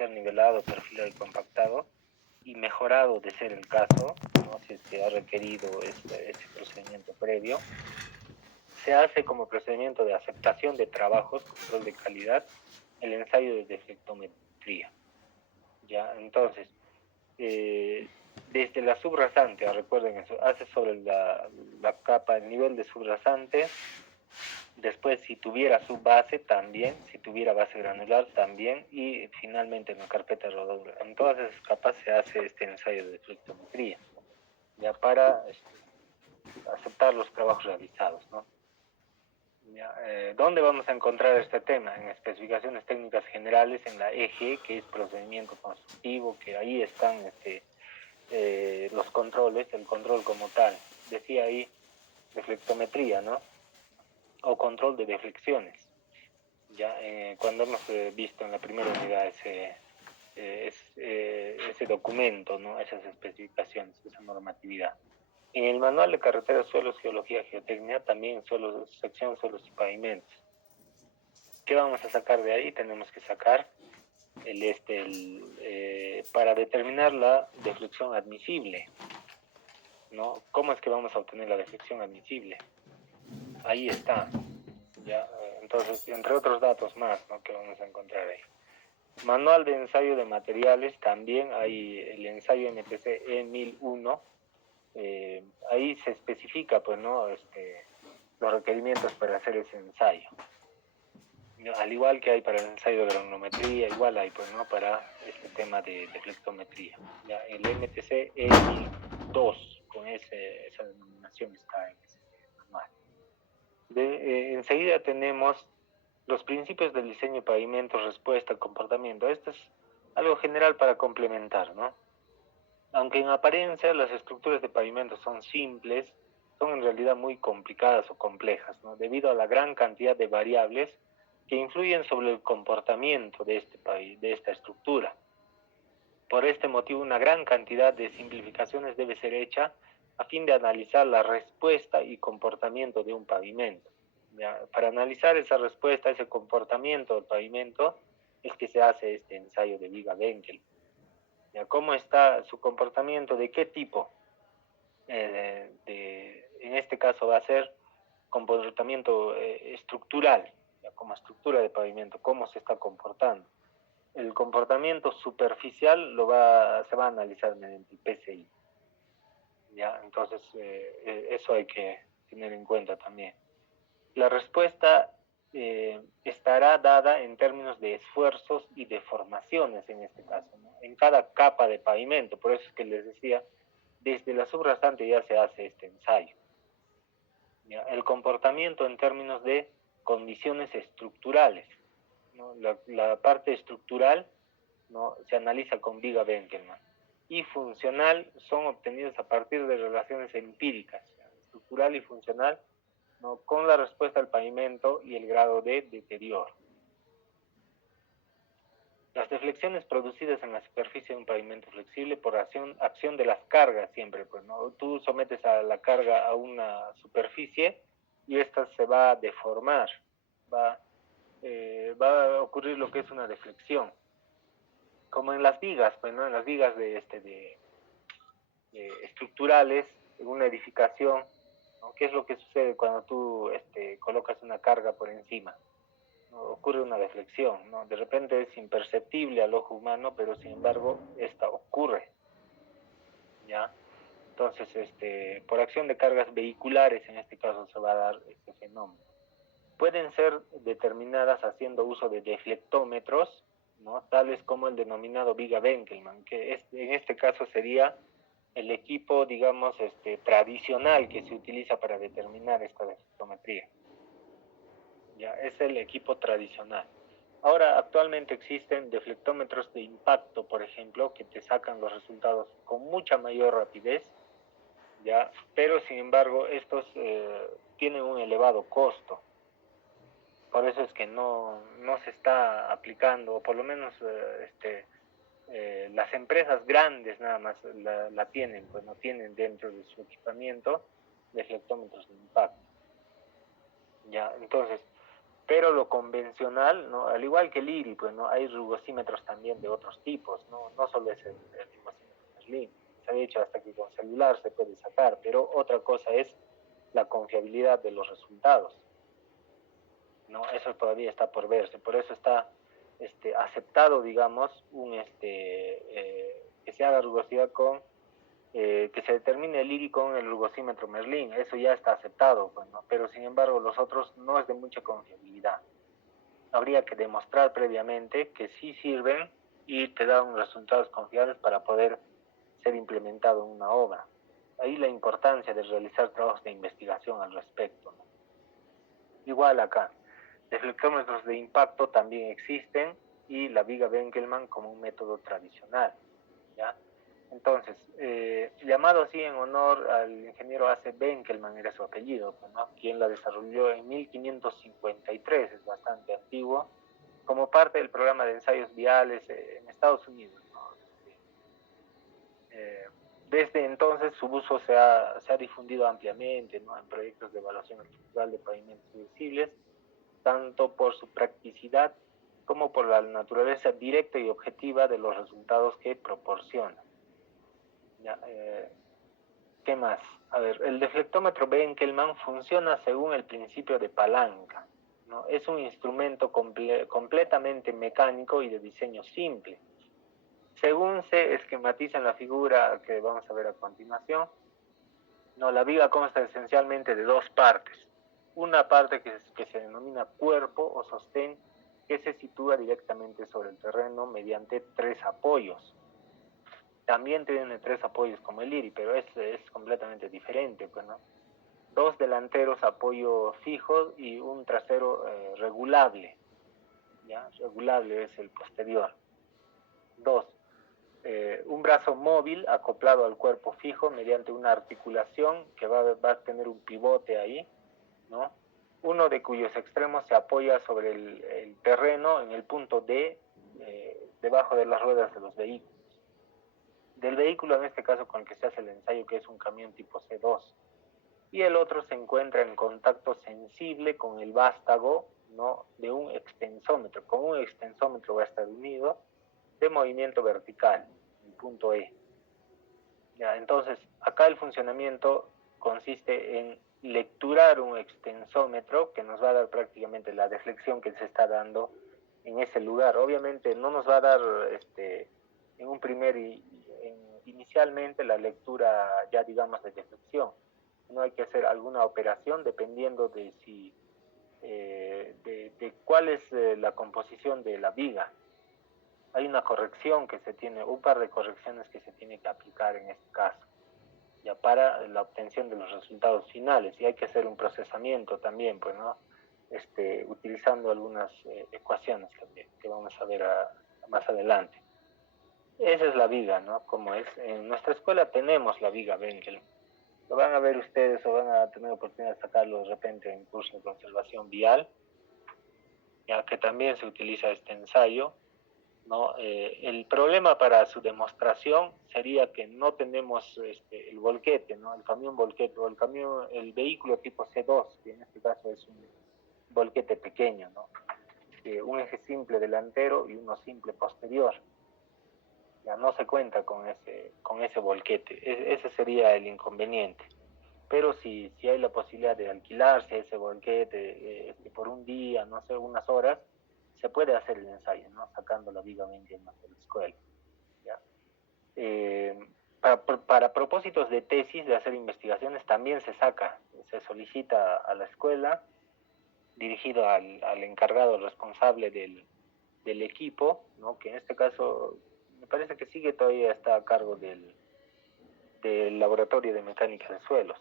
ser nivelado, perfilado y compactado, y mejorado de ser el caso, ¿no? Si es que ha requerido este procedimiento previo, se hace como procedimiento de aceptación de trabajos, control de calidad, el ensayo de deflectometría. ¿Ya? Entonces, desde la subrasante, recuerden eso, hace sobre la capa el nivel de subrasante. Después, si tuviera subbase, también. Si tuviera base granular, también. Y finalmente, en la carpeta de rodadura. En todas esas capas se hace este ensayo de deflectometría, ya para aceptar los trabajos realizados, ¿no? Ya, ¿dónde vamos a encontrar este tema? En especificaciones técnicas generales, en la EG, que es procedimiento constructivo, que ahí están los controles, el control como tal. Decía ahí deflectometría, ¿no? O control de deflecciones. Ya cuando hemos visto en la primera unidad ese documento, ¿no? Esas especificaciones, esa normatividad. En el manual de carreteras, suelos, geología, geotecnia, también suelos, sección suelos y pavimentos. ¿Qué vamos a sacar de ahí? Tenemos que sacar para determinar la deflexión admisible, ¿no? ¿Cómo es que vamos a obtener la deflexión admisible? Ahí está, ¿ya? Entonces, entre otros datos más, ¿no? Que vamos a encontrar ahí. Manual de ensayo de materiales, también hay el ensayo NPC E1001, ahí se especifica, pues, ¿no? Los requerimientos para hacer ese ensayo. Al igual que hay para el ensayo de granulometría, igual hay, pues, ¿no? Para este tema de deflectometría. Ya, el MTC E1002, con esa denominación está en ese manual. Enseguida tenemos los principios del diseño de pavimentos, respuesta, comportamiento. Esto es algo general para complementar, ¿no? Aunque en apariencia las estructuras de pavimentos son simples, son en realidad muy complicadas o complejas, ¿no? Debido a la gran cantidad de variables que influyen sobre el comportamiento de esta estructura. Por este motivo, una gran cantidad de simplificaciones debe ser hecha a fin de analizar la respuesta y comportamiento de un pavimento. ¿Ya? Para analizar esa respuesta, ese comportamiento del pavimento, es que se hace este ensayo de Viga-Benkel. ¿Ya? ¿Cómo está su comportamiento? ¿De qué tipo? En este caso va a ser comportamiento estructural, ¿ya? Como estructura de pavimento, cómo se está comportando. El comportamiento superficial se va a analizar mediante el PCI. ¿Ya? Entonces, eso hay que tener en cuenta también. La respuesta estará dada en términos de esfuerzos y deformaciones en este caso, ¿no? En cada capa de pavimento. Por eso es que les decía, desde la subrastante ya se hace este ensayo. ¿Ya? El comportamiento en términos de condiciones estructurales, ¿no? La parte estructural, ¿no? Se analiza con Viga-Benkelman. Y funcional son obtenidos a partir de relaciones empíricas, estructural y funcional, ¿no? Con la respuesta al pavimento y el grado de deterioro. Las deflexiones producidas en la superficie de un pavimento flexible por acción de las cargas siempre, pues, ¿no? Tú sometes a la carga a una superficie y esta se va a deformar, va a ocurrir lo que es una deflexión. Como en las vigas, pues, ¿no? En las vigas estructurales, en una edificación, ¿no? ¿Qué es lo que sucede cuando tú colocas una carga por encima? ¿No? Ocurre una deflexión, ¿no? De repente es imperceptible al ojo humano, pero sin embargo, esta ocurre, ¿ya? Entonces, por acción de cargas vehiculares, en este caso se va a dar este fenómeno. Pueden ser determinadas haciendo uso de deflectómetros, ¿no? Tales como el denominado Viga-Benkelman, que en este caso sería el equipo, digamos, tradicional que se utiliza para determinar esta deflectometría. Ya, es el equipo tradicional. Ahora, actualmente existen deflectómetros de impacto, por ejemplo, que te sacan los resultados con mucha mayor rapidez, ¿ya? Pero, sin embargo, estos tienen un elevado costo. Por eso es que no se está aplicando, o por lo menos las empresas grandes nada más la tienen, pues no tienen dentro de su equipamiento deflectómetros de impacto. Ya, entonces, pero lo convencional, ¿no? Al igual que el IRI, pues, ¿no? Hay rugosímetros también de otros tipos, no solo es el rugosímetro Merlin. Se ha dicho hasta que con celular se puede sacar, pero otra cosa es la confiabilidad de los resultados, ¿no? Eso todavía está por verse, por eso está aceptado, digamos, que se haga rugosidad con, que se determine el IRI con el rugosímetro Merlin, eso ya está aceptado, pues, ¿no? Pero sin embargo los otros no es de mucha confiabilidad. Habría que demostrar previamente que sí sirven y te dan resultados confiables para poder ser implementado en una obra. Ahí la importancia de realizar trabajos de investigación al respecto, ¿no? Igual acá, deflectómetros de impacto también existen y la viga Benkelman como un método tradicional, ¿ya? Entonces, llamado así en honor al ingeniero A.C. Benkelman, era su apellido, ¿no? Quien la desarrolló en 1553, es bastante antiguo, como parte del programa de ensayos viales en Estados Unidos, ¿no? Desde entonces su uso se ha difundido ampliamente, ¿no? En proyectos de evaluación estructural de pavimentos flexibles, tanto por su practicidad como por la naturaleza directa y objetiva de los resultados que proporciona. Ya, ¿qué más? A ver, el deflectómetro Benkelman funciona según el principio de palanca, ¿no? Es un instrumento completamente mecánico y de diseño simple. Según se esquematiza en la figura que vamos a ver a continuación, no, la viga consta esencialmente de dos partes. Una parte que se denomina cuerpo o sostén, que se sitúa directamente sobre el terreno mediante tres apoyos. También tiene tres apoyos como el IRI, pero es completamente diferente, pues, ¿no? Dos delanteros apoyo fijo y un trasero regulable, ¿ya? Regulable es el posterior. Dos, un brazo móvil acoplado al cuerpo fijo mediante una articulación que va a tener un pivote ahí, ¿no? Uno de cuyos extremos se apoya sobre el terreno en el punto D, debajo de las ruedas de los vehículos. Del vehículo, en este caso, con el que se hace el ensayo, que es un camión tipo C2. Y el otro se encuentra en contacto sensible con el vástago, ¿no? De un extensómetro. Con un extensómetro va a estar unido de movimiento vertical, el punto E. Ya, entonces, acá el funcionamiento consiste en lecturar un extensómetro que nos va a dar prácticamente la deflexión que se está dando en ese lugar. Obviamente no nos va a dar en un inicialmente la lectura ya digamos de deflexión. No hay que hacer alguna operación dependiendo de si de cuál es la composición de la viga. Hay una corrección que se tiene, un par de correcciones que se tiene que aplicar en este caso, ya para la obtención de los resultados finales, y hay que hacer un procesamiento también, pues, ¿no? Utilizando algunas ecuaciones que vamos a ver más adelante. Esa es la viga, ¿no? Como es, en nuestra escuela tenemos la viga Benkel. Lo van a ver ustedes o van a tener oportunidad de sacarlo de repente en curso de conservación vial, ya que también se utiliza este ensayo, ¿no? El problema para su demostración sería que no tenemos el volquete, ¿no? El camión volquete o el vehículo tipo C2, que en este caso es un volquete pequeño, ¿no? Un eje simple delantero y uno simple posterior. Ya no se cuenta con ese volquete. Ese sería el inconveniente. Pero si hay la posibilidad de alquilarse ese volquete por un día, no sé, unas horas, se puede hacer el ensayo, ¿no? Sacando la viga Benkelman de la escuela, ¿ya? Para propósitos de tesis, de hacer investigaciones, también se solicita a la escuela, dirigido al encargado responsable del equipo, ¿no? Que en este caso me parece que sigue todavía está a cargo del laboratorio de mecánica de suelos.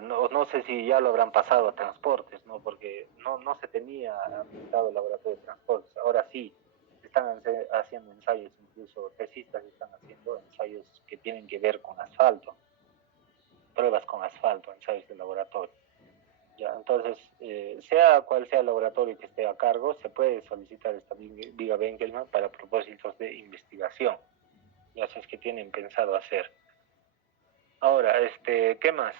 No sé si ya lo habrán pasado a transportes, ¿no? Porque no se tenía habilitado el laboratorio de transportes. Ahora sí, están haciendo ensayos, incluso tesistas están haciendo ensayos que tienen que ver con asfalto, pruebas con asfalto, ensayos de laboratorio. Ya, entonces, sea cual sea el laboratorio que esté a cargo, se puede solicitar esta viga Benkelman para propósitos de investigación, ya si es que tienen pensado hacer. Ahora, ¿qué más?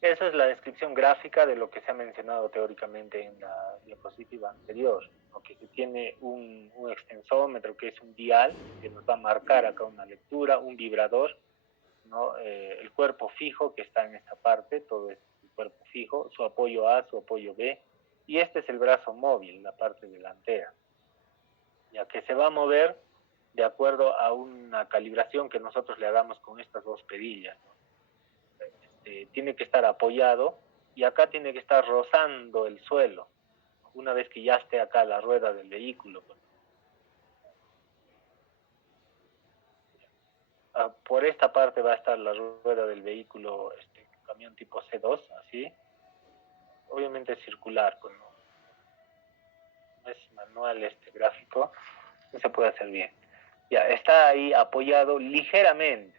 Eso es la descripción gráfica de lo que se ha mencionado teóricamente en la diapositiva anterior, ¿no? Que se tiene un extensómetro que es un dial que nos va a marcar acá una lectura, un vibrador, ¿no? El cuerpo fijo que está en esta parte, todo es el cuerpo fijo, su apoyo A, su apoyo B, y este es el brazo móvil, la parte delantera, ya que se va a mover de acuerdo a una calibración que nosotros le hagamos con estas dos perillas, ¿no? Tiene que estar apoyado y acá tiene que estar rozando el suelo, una vez que ya esté acá la rueda del vehículo. Por esta parte va a estar la rueda del vehículo, camión tipo C2, así. Obviamente es circular, pues no es manual este gráfico, no se puede hacer bien. Ya está ahí apoyado ligeramente,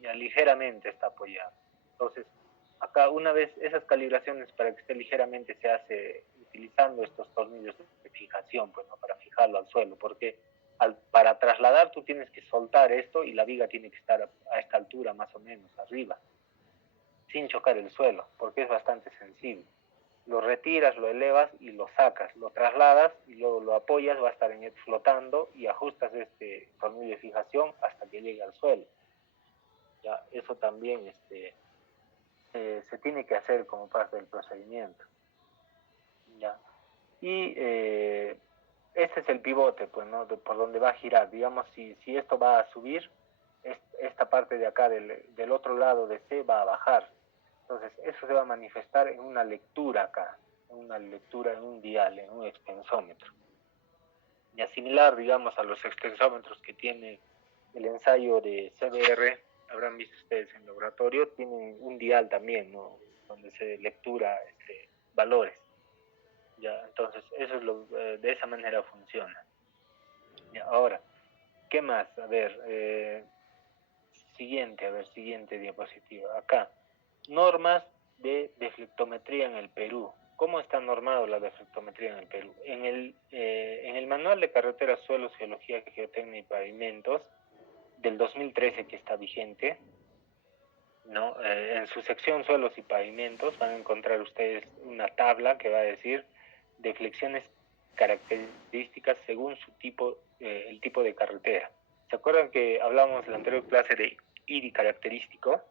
ya ligeramente está apoyado. Entonces, acá una vez esas calibraciones para que esté ligeramente se hace utilizando estos tornillos de fijación, pues, ¿no? Para fijarlo al suelo, porque para trasladar tú tienes que soltar esto y la viga tiene que estar a esta altura más o menos, arriba, sin chocar el suelo, porque es bastante sensible. Lo retiras, lo elevas y lo sacas, lo trasladas y luego lo apoyas, va a estar flotando y ajustas este tornillo de fijación hasta que llegue al suelo. Ya, eso también se tiene que hacer como parte del procedimiento. ¿Ya? Y este es el pivote, pues, ¿no? Por donde va a girar. Digamos, si esto va a subir, esta parte de acá del otro lado de C va a bajar. Entonces, eso se va a manifestar en una lectura acá, en una lectura en un dial, en un extensómetro. Ya similar, digamos, a los extensómetros que tiene el ensayo de CBR, habrán visto ustedes en laboratorio, tienen un dial también, ¿no? Donde se lectura valores. Ya, entonces, eso es de esa manera funciona. Ya, ahora, ¿qué más? A ver, siguiente diapositiva. Acá, normas de deflectometría en el Perú. ¿Cómo está normado la deflectometría en el Perú? En el Manual de Carreteras, Suelos, Geología, Geotecnia y Pavimentos del 2013 que está vigente, ¿no? En su sección Suelos y Pavimentos van a encontrar ustedes una tabla que va a decir deflexiones características según su tipo, el tipo de carretera. ¿Se acuerdan que hablamos en la anterior clase de IRI característico?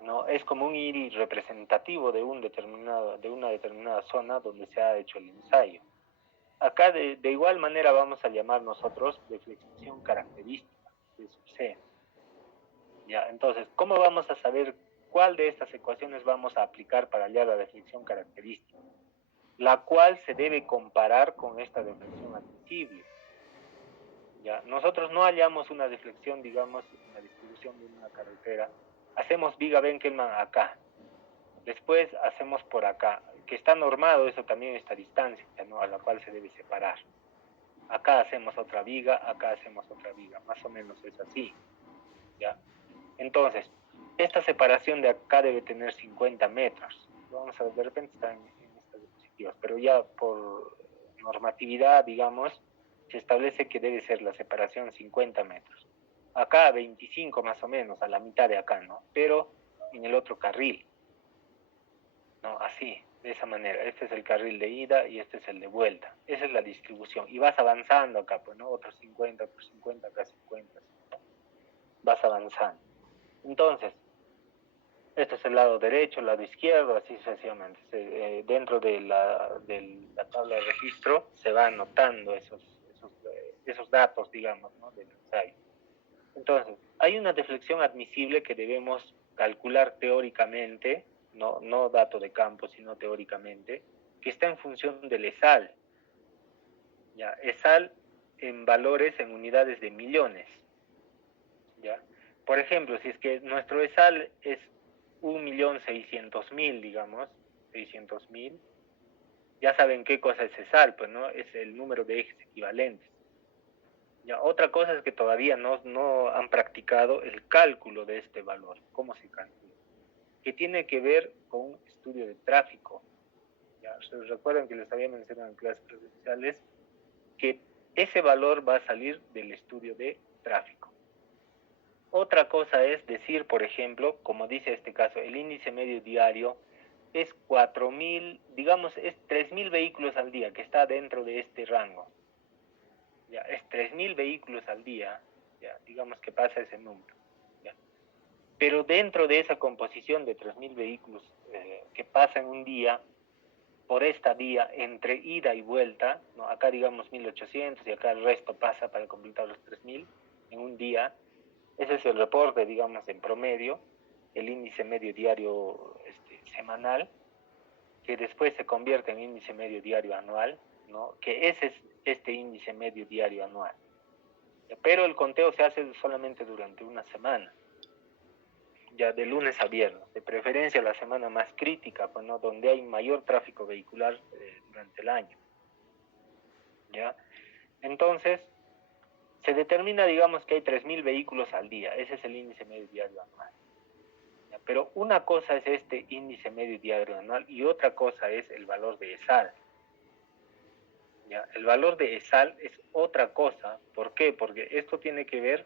¿No? Es como un IRI representativo de una determinada zona donde se ha hecho el ensayo. Acá de igual manera vamos a llamar nosotros deflexión característica de sub C. Ya, entonces, ¿cómo vamos a saber cuál de estas ecuaciones vamos a aplicar para hallar la deflexión característica? La cual se debe comparar con esta deflexión admisible. Ya, nosotros no hallamos una deflexión, digamos, en la distribución de una carretera. Hacemos Viga-Benkelman acá. Después hacemos por acá, que está normado eso también, esta distancia, ¿no? A la cual se debe separar. Acá hacemos otra viga, acá hacemos otra viga, más o menos es así. ¿Ya? Entonces, esta separación de acá debe tener 50 metros. Vamos a ver, de repente están en estas diapositivas, pero ya por normatividad, digamos, se establece que debe ser la separación 50 metros. Acá 25 más o menos, a la mitad de acá, ¿no? Pero en el otro carril. ¿No? Así, de esa manera. Este es el carril de ida y este es el de vuelta. Esa es la distribución. Y vas avanzando acá, pues, ¿no? Otros 50, otros 50, acá 50. Vas avanzando. Entonces, este es el lado derecho, el lado izquierdo, así sucesivamente. Dentro de la tabla de registro se va anotando esos datos, digamos, ¿no? Del ensayo. Entonces, hay una deflexión admisible que debemos calcular teóricamente, no dato de campo, sino teóricamente, que está en función del ESAL. ¿Ya? ESAL en valores, en unidades de millones. ¿Ya? Por ejemplo, si es que nuestro ESAL es 1.600.000, digamos, 600.000, ya saben qué cosa es ESAL, pues, ¿no? Es el número de ejes equivalentes. Ya, otra cosa es que todavía no han practicado el cálculo de este valor, cómo se calcula, que tiene que ver con un estudio de tráfico. Ya, recuerden que les había mencionado en clases presenciales que ese valor va a salir del estudio de tráfico. Otra cosa es decir, por ejemplo, como dice este caso, el índice medio diario es 4.000, digamos, es 3.000 vehículos al día, que está dentro de este rango. Ya, es 3.000 vehículos al día, ya, digamos que pasa ese número. Ya. Pero dentro de esa composición de 3.000 vehículos que pasan un día por esta vía entre ida y vuelta, ¿no? Acá digamos 1.800 y acá el resto pasa para completar los 3.000 en un día. Ese es el reporte, digamos, en promedio, el índice medio diario semanal, que después se convierte en índice medio diario anual, ¿no? Que ese es este índice medio diario anual. Pero el conteo se hace solamente durante una semana, ya de lunes a viernes, de preferencia la semana más crítica, pues, ¿no? Donde hay mayor tráfico vehicular durante el año. ¿Ya? Entonces, se determina, digamos, que hay 3.000 vehículos al día, ese es el índice medio diario anual. ¿Ya? Pero una cosa es este índice medio diario anual y otra cosa es el valor de ESAL. ¿Ya? El valor de ESAL es otra cosa. ¿Por qué? Porque esto tiene que ver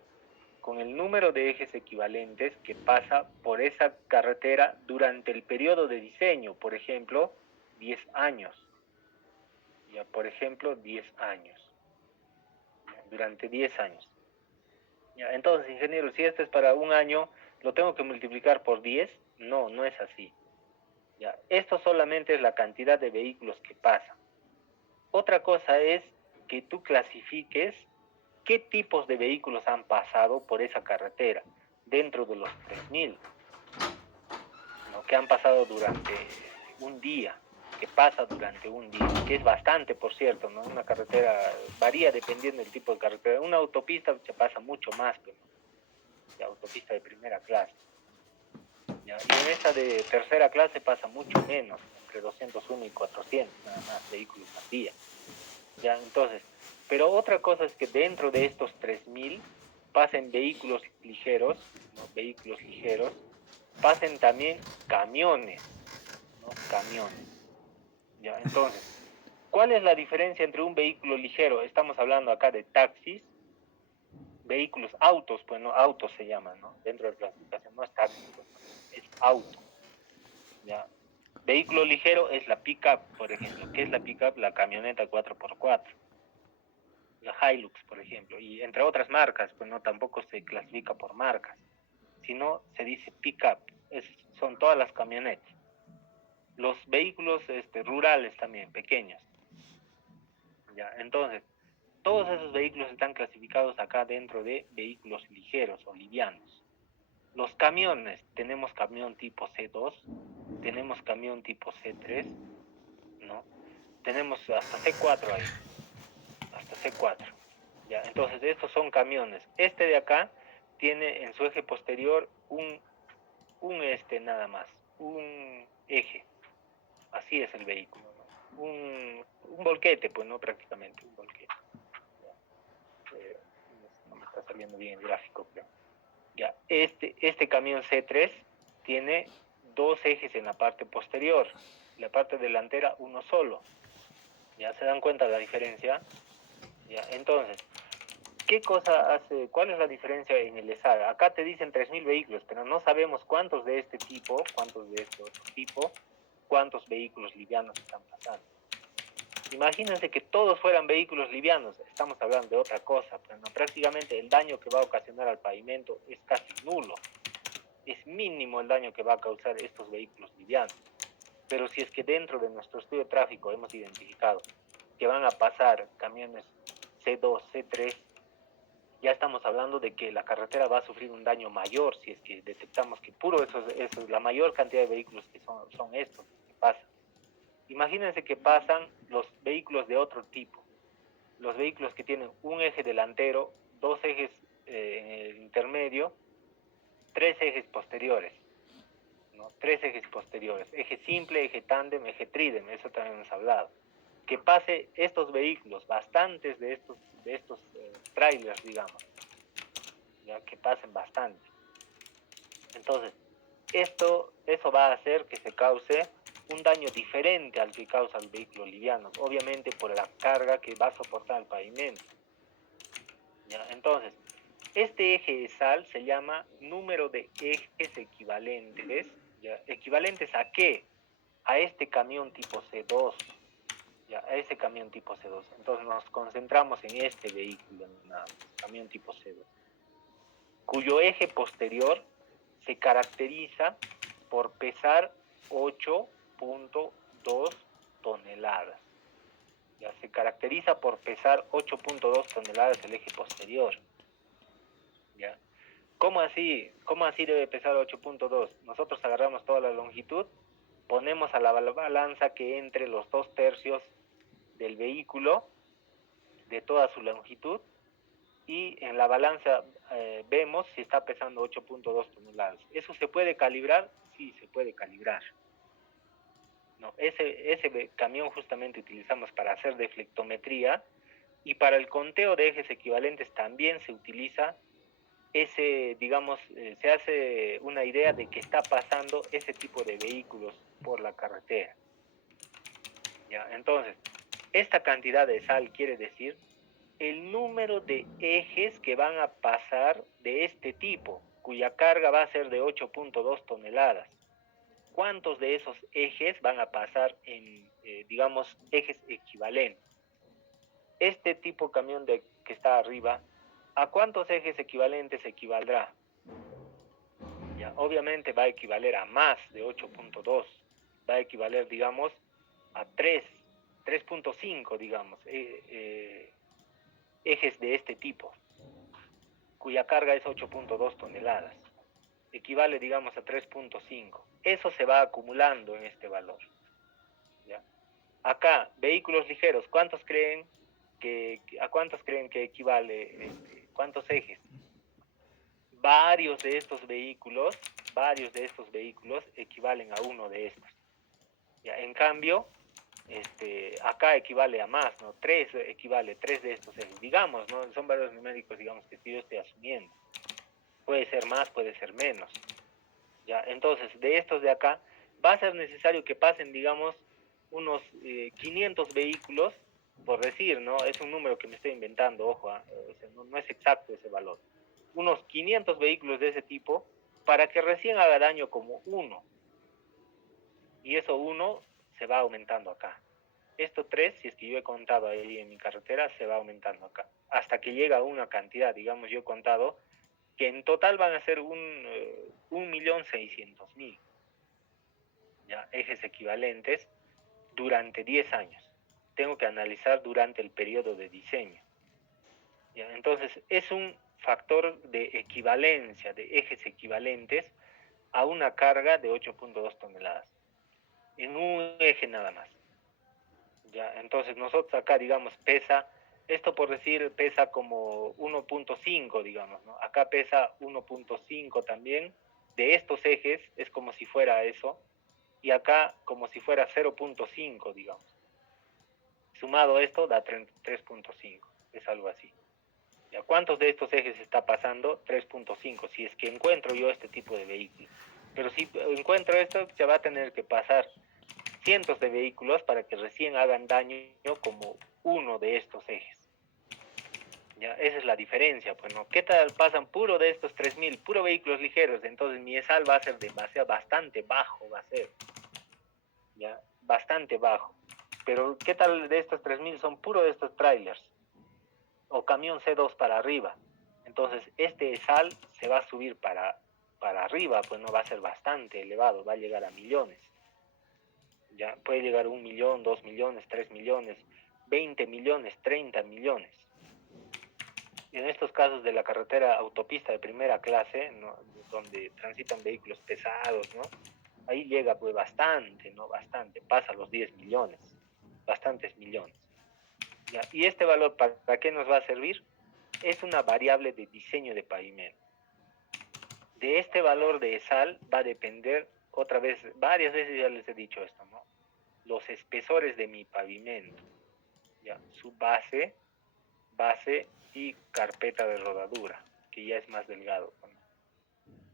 con el número de ejes equivalentes que pasa por esa carretera durante el periodo de diseño, por ejemplo, 10 años. Ya, por ejemplo, 10 años. Ya, durante 10 años. Ya, entonces, ingeniero, si esto es para un año, ¿lo tengo que multiplicar por 10? No, no es así. Ya, esto solamente es la cantidad de vehículos que pasan. Otra cosa es que tú clasifiques qué tipos de vehículos han pasado por esa carretera dentro de los 3.000, ¿no? Que han pasado durante un día, que pasa durante un día, que es bastante, por cierto, ¿no? Una carretera varía dependiendo del tipo de carretera. Una autopista se pasa mucho más, ¿no? La autopista de primera clase. ¿Ya? Y en esa de tercera clase pasa mucho menos, entre 201 y 400 nada más vehículos al día. ¿Ya? Entonces, pero otra cosa es que dentro de estos 3.000 pasen vehículos ligeros, ¿no? Vehículos ligeros, pasen también camiones, ¿no? Camiones. ¿Ya? Entonces, ¿cuál es la diferencia entre un vehículo ligero? Estamos hablando acá de taxis, vehículos, autos, pues no, autos se llaman, ¿no? Dentro de la clasificación, no es taxi, pues, es auto. ¿Ya? Vehículo ligero es la pick-up, por ejemplo. ¿Qué es la pick-up? La camioneta 4x4. La Hilux, por ejemplo. Y entre otras marcas, pues no tampoco se clasifica por marcas, sino se dice pick-up. Son todas las camionetas. Los vehículos rurales también, pequeños. ¿Ya? Entonces, todos esos vehículos están clasificados acá dentro de vehículos ligeros o livianos. Los camiones, tenemos camión tipo C2, tenemos camión tipo C3, ¿no? Tenemos hasta C4 ahí, hasta C4. ¿Ya? Entonces, estos son camiones. Este de acá tiene en su eje posterior un nada más, un eje. Así es el vehículo, ¿no? Un volquete, pues no prácticamente, un volquete. No me está saliendo bien el gráfico, pero ya, este camión C3 tiene dos ejes en la parte posterior, la parte delantera uno solo. ¿Ya se dan cuenta de la diferencia? ¿Ya? Entonces, ¿qué cosa hace? ¿Cuál es la diferencia en el ESAR? Acá te dicen 3.000 vehículos, pero no sabemos cuántos de este tipo, cuántos de este otro tipo, cuántos vehículos livianos están pasando. Imagínense que todos fueran vehículos livianos, estamos hablando de otra cosa, pero no, prácticamente el daño que va a ocasionar al pavimento es casi nulo. Es mínimo el daño que va a causar estos vehículos livianos. Pero si es que dentro de nuestro estudio de tráfico hemos identificado que van a pasar camiones C2, C3, ya estamos hablando de que la carretera va a sufrir un daño mayor si es que detectamos que la mayor cantidad de vehículos que son estos que pasan. Imagínense que pasan los vehículos de otro tipo, los vehículos que tienen un eje delantero, dos ejes en el intermedio, tres ejes posteriores, ¿no? Tres ejes posteriores, eje simple, eje tándem, eje trídem, eso también hemos hablado. Que pase estos vehículos, bastantes de estos trailers, digamos, ya que pasen bastante. Entonces, eso va a hacer que se cause un daño diferente al que causa el vehículo liviano, obviamente por la carga que va a soportar el pavimento. ¿Ya? Entonces, Este eje de sal se llama número de ejes equivalentes. ¿Ya? ¿Equivalentes a qué? A este camión tipo C2. ¿Ya? A ese camión tipo C2. Entonces nos concentramos en este vehículo, camión tipo C2, cuyo eje posterior se caracteriza por pesar 8.2 toneladas. Ya se caracteriza por pesar 8.2 toneladas el eje posterior. ¿Ya? ¿Cómo así debe pesar 8.2? Nosotros agarramos toda la longitud, ponemos a la balanza que entre los 2/3 del vehículo, de toda su longitud, y en la balanza vemos si está pesando 8.2 toneladas. ¿Eso se puede calibrar? Sí, se puede calibrar. No, ese camión justamente utilizamos para hacer deflectometría, y para el conteo de ejes equivalentes también se utiliza digamos, se hace una idea de que está pasando ese tipo de vehículos por la carretera. ¿Ya? Entonces, esta cantidad de sal quiere decir el número de ejes que van a pasar de este tipo, cuya carga va a ser de 8.2 toneladas. ¿Cuántos de esos ejes van a pasar en, digamos, ejes equivalentes? Este tipo de camión que está arriba, ¿a cuántos ejes equivalentes equivaldrá? Ya, obviamente va a equivaler a más de 8.2, va a equivaler, digamos, a 3.5, digamos, ejes de este tipo, cuya carga es 8.2 toneladas. Equivale, digamos, a 3.5. Eso se va acumulando en este valor. ¿Ya? Acá, vehículos ligeros, ¿a cuántos creen que equivale? ¿Cuántos ejes? Varios de estos vehículos equivalen a uno de estos. ¿Ya? En cambio, acá equivale a más, ¿no? 3 de estos ejes. Digamos, ¿no? Son valores numéricos, digamos, que yo estoy asumiendo. Puede ser más, puede ser menos. ¿Ya? Entonces, de estos de acá, va a ser necesario que pasen, digamos, unos 500 vehículos, por decir, ¿no? Es un número que me estoy inventando, ojo, o sea, no es exacto ese valor. Unos 500 vehículos de ese tipo, para que recién haga daño como uno. Y eso uno se va aumentando acá. Esto 3, si es que yo he contado ahí en mi carretera, se va aumentando acá. Hasta que llega a una cantidad, digamos, yo he contado, que en total van a ser 1.600.000 ¿ya? Ejes equivalentes durante 10 años. Tengo que analizar durante el periodo de diseño. ¿Ya? Entonces, es un factor de equivalencia, de ejes equivalentes a una carga de 8.2 toneladas. En un eje nada más. ¿Ya? Entonces, nosotros acá, digamos, esto por decir, pesa como 1.5, digamos, ¿no? Acá pesa 1.5 también. De estos ejes es como si fuera eso. Y acá como si fuera 0.5, digamos. Sumado esto da 3.5, es algo así. ¿Ya? ¿Cuántos de estos ejes está pasando? 3.5, si es que encuentro yo este tipo de vehículo. Pero si encuentro esto, se va a tener que pasar cientos de vehículos para que recién hagan daño como uno de estos ejes. ¿Ya? Esa es la diferencia, pues, ¿no? ¿Qué tal pasan puro de estos 3.000, puro vehículos ligeros? Entonces mi ESAL va a ser bastante bajo, va a ser, ¿ya? Bastante bajo. Pero ¿qué tal de estos 3.000 son puro de estos trailers? O camión C2 para arriba. Entonces este ESAL se va a subir para arriba, pues no va a ser bastante elevado, va a llegar a millones. Ya puede llegar a 1 millón, 2 millones, 3 millones, 20 millones, 30 millones. En estos casos de la carretera autopista de primera clase, ¿no? Donde transitan vehículos pesados, ¿no? Ahí llega pues bastante, ¿no? Bastante, pasa los 10 millones, bastantes millones. ¿Ya? ¿Y este valor para qué nos va a servir? Es una variable de diseño de pavimento. De este valor de ESAL va a depender, otra vez, varias veces ya les he dicho esto, ¿no? Los espesores de mi pavimento, ¿ya? Su base y carpeta de rodadura, que ya es más delgado, ¿no?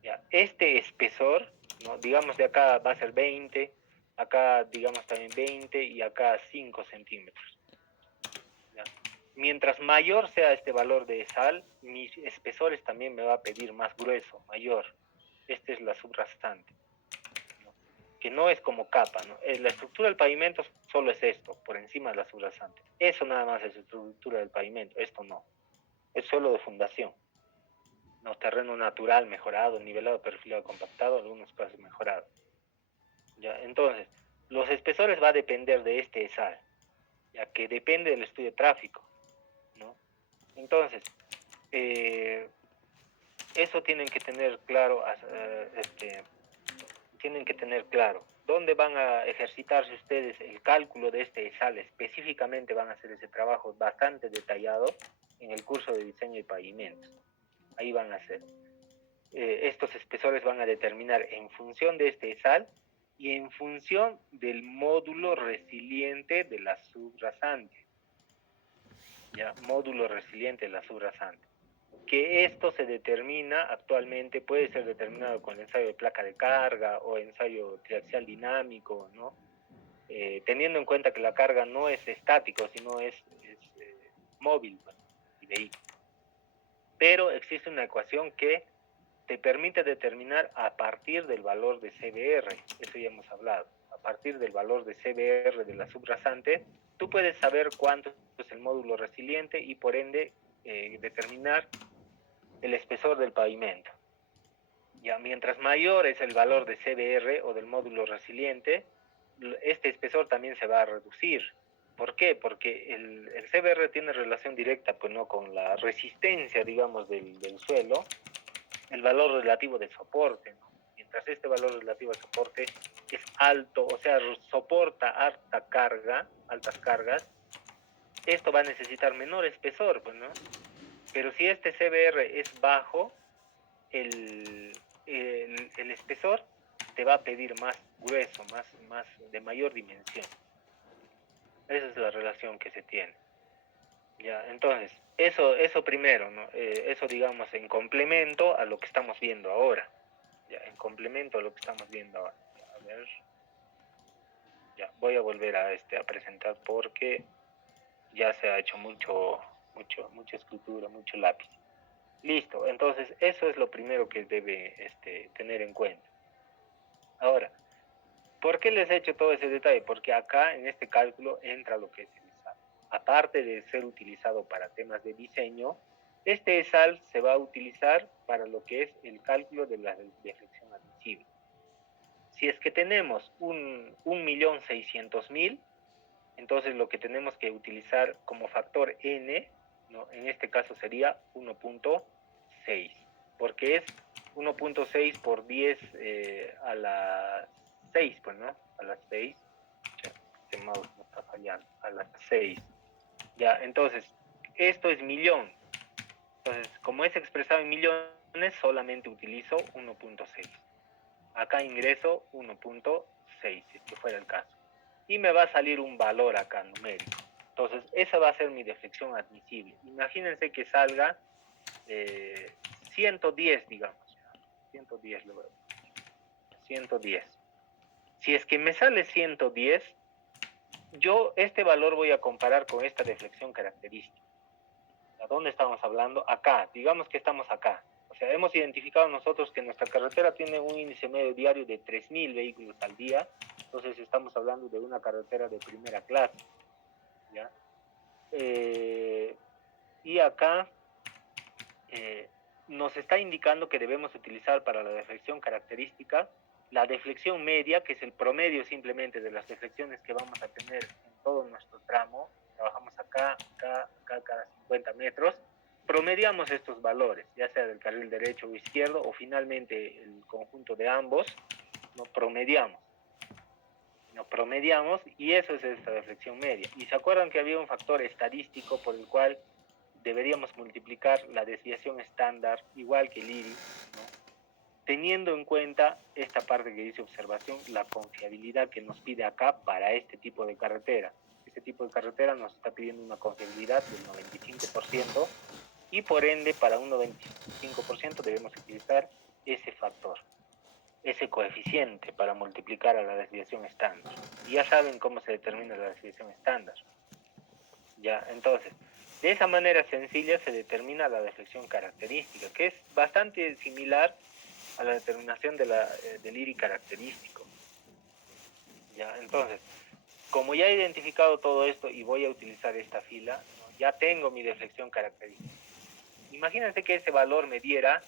¿Ya? Este espesor, ¿no? Digamos de acá va a ser 20, acá digamos también 20 y acá 5 centímetros. ¿Ya? Mientras mayor sea este valor de sal, mis espesores también me va a pedir más grueso, mayor. Esta es la subrasante, ¿no? Que no es como capa, ¿no? La estructura del pavimento solo es esto, por encima de la subrasante. Eso nada más es estructura del pavimento, esto no. Es suelo de fundación. No, terreno natural mejorado, nivelado, perfilado, compactado, algunos casos mejorado. ¿Ya? Entonces, los espesores va a depender de este sal, ya que depende del estudio de tráfico, ¿no? Entonces, eso tienen que tener claro, tienen que tener claro. ¿Dónde van a ejercitarse ustedes el cálculo de este sal? Específicamente van a hacer ese trabajo bastante detallado en el curso de diseño de pavimentos. Ahí van a hacer. Estos espesores van a determinar en función de este sal y en función del módulo resiliente de la subrasante. Ya, módulo resiliente de la subrasante. Que esto se determina actualmente, puede ser determinado con el ensayo de placa de carga o ensayo triaxial dinámico, ¿no? Teniendo en cuenta que la carga no es estática, sino es móvil, pues, y vehículo. Pero existe una ecuación que te permite determinar a partir del valor de CBR, eso ya hemos hablado, a partir del valor de CBR de la subrasante, tú puedes saber cuánto es el módulo resiliente y por ende determinar el espesor del pavimento. Ya, mientras mayor es el valor de CBR o del módulo resiliente, este espesor también se va a reducir. ¿Por qué? Porque el CBR tiene relación directa, pues, ¿no?, con la resistencia, digamos, del suelo, el valor relativo de soporte, ¿no? Mientras este valor relativo de soporte es alto, o sea, soporta alta carga, altas cargas, esto va a necesitar menor espesor, pues, ¿no? Pero si este CBR es bajo, el espesor te va a pedir más grueso, más de mayor dimensión. Esa es la relación que se tiene. Ya, entonces, eso primero, ¿no? Eso, digamos, en complemento a lo que estamos viendo ahora. Ya, en complemento a lo que estamos viendo ahora. A ver. Ya, voy a volver a presentar porque ya se ha hecho mucha escritura, mucho lápiz. Listo, entonces eso es lo primero que debe tener en cuenta. Ahora, ¿por qué les he hecho todo ese detalle? Porque acá en este cálculo entra lo que es el SAL. Aparte de ser utilizado para temas de diseño, este SAL se va a utilizar para lo que es el cálculo de la deflexión admisible. Si es que tenemos 1.600.000, entonces lo que tenemos que utilizar como factor n, ¿no?, en este caso sería 1.6, porque es 1.6 por 10 a la 6, pues, ¿no? A las 6. Este mouse no está fallando. A las 6. Ya, entonces, esto es millón. Entonces, como es expresado en millones, solamente utilizo 1.6. Acá ingreso 1.6, si es que fuera el caso. Y me va a salir un valor acá numérico. Entonces, esa va a ser mi deflexión admisible. Imagínense que salga 110, digamos. 110 lo veo. 110. Si es que me sale 110, yo este valor voy a comparar con esta deflexión característica. ¿A dónde estamos hablando? Acá. Digamos que estamos acá. O sea, hemos identificado nosotros que nuestra carretera tiene un índice medio diario de 3.000 vehículos al día. Entonces estamos hablando de una carretera de primera clase, ¿ya? Y acá nos está indicando que debemos utilizar para la deflexión característica la deflexión media, que es el promedio simplemente de las deflexiones que vamos a tener en todo nuestro tramo. Trabajamos acá, cada 50 metros. Promediamos estos valores, ya sea del carril derecho o izquierdo, o finalmente el conjunto de ambos, nos promediamos. Y eso es esta deflexión media. Y se acuerdan que había un factor estadístico por el cual deberíamos multiplicar la desviación estándar igual que el IRI, ¿no?, teniendo en cuenta esta parte que dice observación, la confiabilidad que nos pide acá para este tipo de carretera. Este tipo de carretera nos está pidiendo una confiabilidad del 95% y por ende para un 95% debemos utilizar ese factor, ese coeficiente para multiplicar a la desviación estándar. Y ya saben cómo se determina la desviación estándar. Ya, entonces, De esa manera sencilla se determina la deflexión característica, que es bastante similar a la determinación del IRI característico. ¿Ya? Entonces, como ya he identificado todo esto y voy a utilizar esta fila, ¿no? Ya tengo mi deflexión característica. Imagínense que ese valor me diera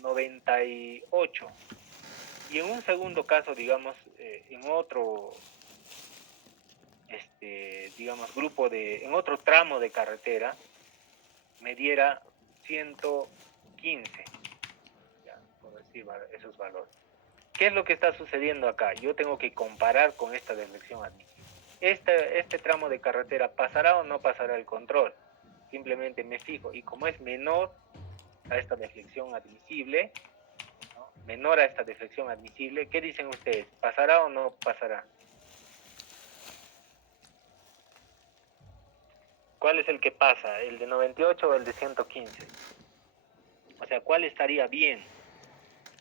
98. Y en un segundo caso, digamos, en otro digamos, en otro tramo de carretera, me diera 115, ya, por decir esos valores. ¿Qué es lo que está sucediendo acá? Yo tengo que comparar con esta deflexión admisible. Este tramo de carretera, ¿pasará o no pasará el control? Simplemente me fijo, y como es menor a esta deflexión admisible, ¿no? Menor a esta deflexión admisible, ¿qué dicen ustedes? ¿Pasará o no pasará? ¿Cuál es el que pasa? ¿El de 98 o el de 115? O sea, ¿cuál estaría bien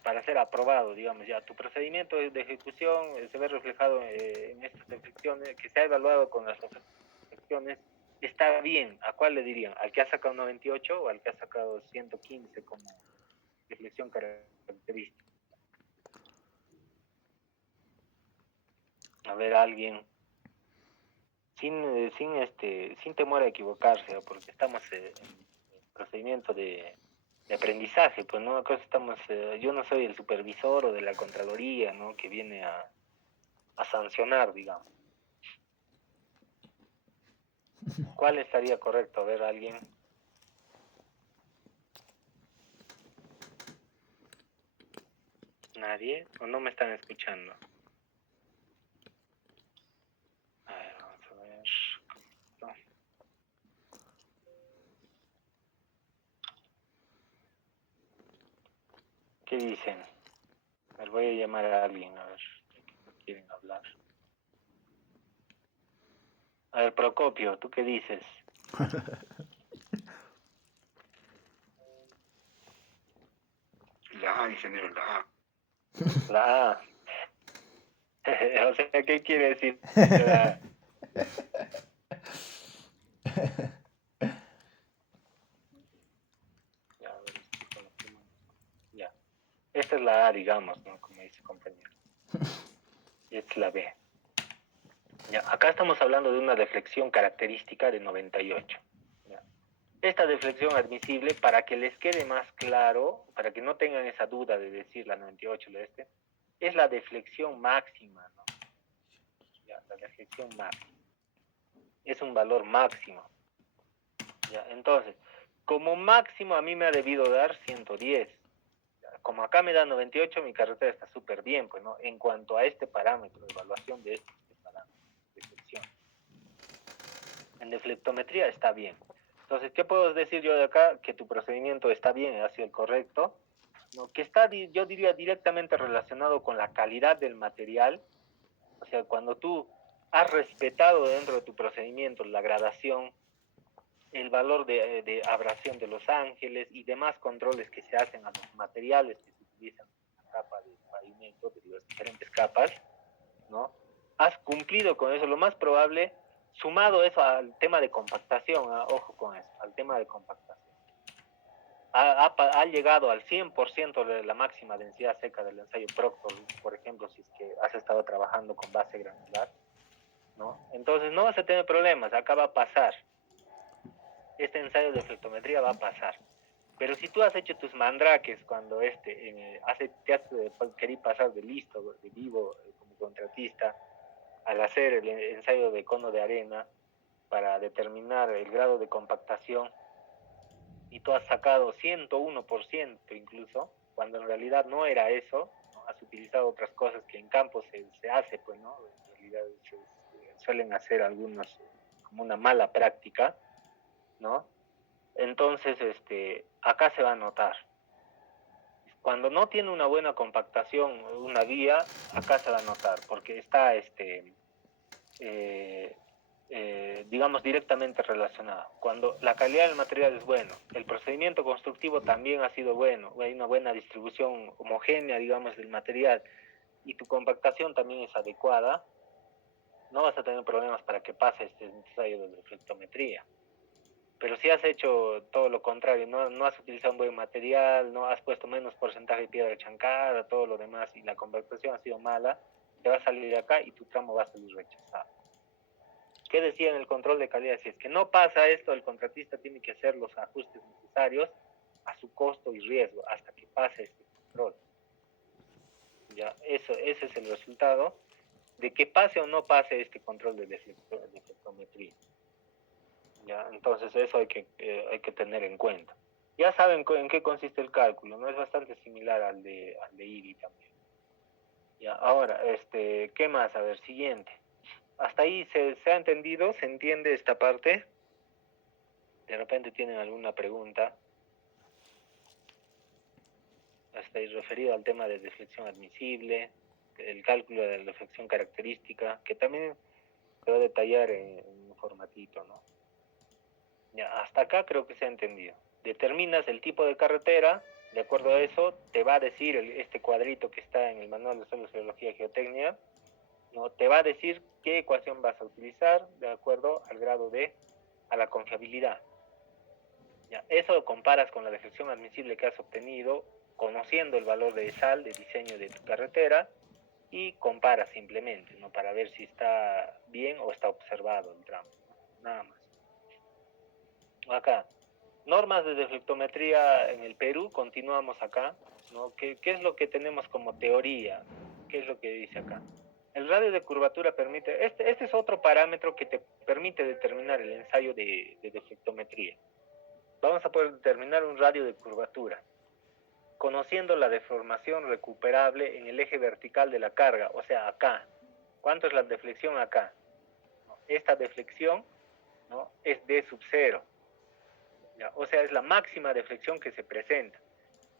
para ser aprobado, digamos, ya? Tu procedimiento de ejecución se ve reflejado en estas deflecciones, que se ha evaluado con las deflecciones, está bien. ¿A cuál le dirían? ¿Al que ha sacado 98 o al que ha sacado 115 como deflexión característica? A ver, alguien, sin temor a equivocarse, ¿no? Porque estamos en procedimiento de aprendizaje, pues no, acá estamos, yo no soy el supervisor o de la Contraloría, ¿no? Que viene a sancionar, digamos. ¿Cuál estaría correcto? A ver, alguien. ¿Nadie? ¿O no me están escuchando? A ver, vamos a ver. No. ¿Qué dicen? A ver, voy a llamar a alguien, a ver si quieren hablar. A ver, Procopio, ¿tú qué dices? La A, ingeniero, la A. La A. O sea, ¿qué quiere decir la A? Ya, a ver, ya. Esta es la A, digamos, ¿no? Como dice compañero. Y esta es la B. Ya, acá estamos hablando de una deflexión característica de 98. Ya. Esta deflexión admisible, para que les quede más claro, para que no tengan esa duda de decir la 98, es la deflexión máxima, ¿no? Ya, la deflexión máxima. Es un valor máximo. Ya, entonces, como máximo a mí me ha debido dar 110. Como acá me da 98, mi carretera está súper bien, pues, ¿no? En cuanto a este parámetro, evaluación de este parámetro, deflexión. En deflectometría está bien. Entonces, ¿qué puedo decir yo de acá? Que tu procedimiento está bien, ha sido el correcto, ¿no? Que está, yo diría, directamente relacionado con la calidad del material. O sea, cuando tú has respetado dentro de tu procedimiento la gradación, el valor de abrasión de los ángeles y demás controles que se hacen a los materiales que se utilizan en la capa de pavimento, de las diferentes capas, ¿no? Has cumplido con eso. Lo más probable, sumado eso al tema de compactación, ojo con eso, al tema de compactación, ha llegado al 100% de la máxima densidad seca del ensayo Proctor, por ejemplo, si es que has estado trabajando con base granular, ¿no? Entonces no vas a tener problemas, acá va a pasar. Este ensayo de fletometría va a pasar. Pero si tú has hecho tus mandraques cuando te has querido pasar de listo, de vivo, como contratista, al hacer el ensayo de cono de arena para determinar el grado de compactación, y tú has sacado 101% incluso, cuando en realidad no era eso, ¿no? Has utilizado otras cosas que en campo se hace, pues, ¿no? En realidad suelen hacer algunos como una mala práctica, ¿no? Entonces, acá se va a notar. Cuando no tiene una buena compactación, una vía, acá se va a notar, porque está, digamos, directamente relacionado. Cuando la calidad del material es bueno, el procedimiento constructivo también ha sido bueno, hay una buena distribución homogénea, digamos, del material, y tu compactación también es adecuada, no vas a tener problemas para que pase este ensayo de reflectometría. Pero si has hecho todo lo contrario, no has utilizado un buen material, no has puesto menos porcentaje de piedra chancada, todo lo demás, y la compactación ha sido mala, te va a salir de acá y tu tramo va a salir rechazado. ¿Qué decía en el control de calidad? Si es que no pasa esto, el contratista tiene que hacer los ajustes necesarios a su costo y riesgo hasta que pase este control. Ya, ese es el resultado de que pase o no pase este control de deflectometría. ¿Ya? Entonces eso hay que tener en cuenta. Ya saben en qué consiste el cálculo, ¿no? Es bastante similar al de IRI también. Ya, ahora, ¿qué más? A ver, siguiente. ¿Hasta ahí se ha entendido? ¿Se entiende esta parte? De repente tienen alguna pregunta. Hasta ahí referido al tema de deflexión admisible, el cálculo de la deflexión característica, que también se va a detallar en un formatito, ¿no? Ya, hasta acá creo que se ha entendido. Determinas el tipo de carretera, de acuerdo a eso, te va a decir este cuadrito que está en el manual de suelos, geología y geotecnia, ¿no? Te va a decir qué ecuación vas a utilizar de acuerdo al grado a la confiabilidad. Ya, eso lo comparas con la deflexión admisible que has obtenido, conociendo el valor de sal de diseño de tu carretera, y comparas simplemente, ¿no? Para ver si está bien o está observado el tramo, ¿no? Nada más. Acá, normas de deflectometría en el Perú, continuamos acá, ¿no? ¿Qué es lo que tenemos como teoría? ¿Qué es lo que dice acá? El radio de curvatura permite, este es otro parámetro que te permite determinar el ensayo de deflectometría. Vamos a poder determinar un radio de curvatura, conociendo la deformación recuperable en el eje vertical de la carga, o sea, acá. ¿Cuánto es la deflexión acá? Esta deflexión, ¿no?, es D sub 0. ¿Ya? O sea, es la máxima deflexión que se presenta.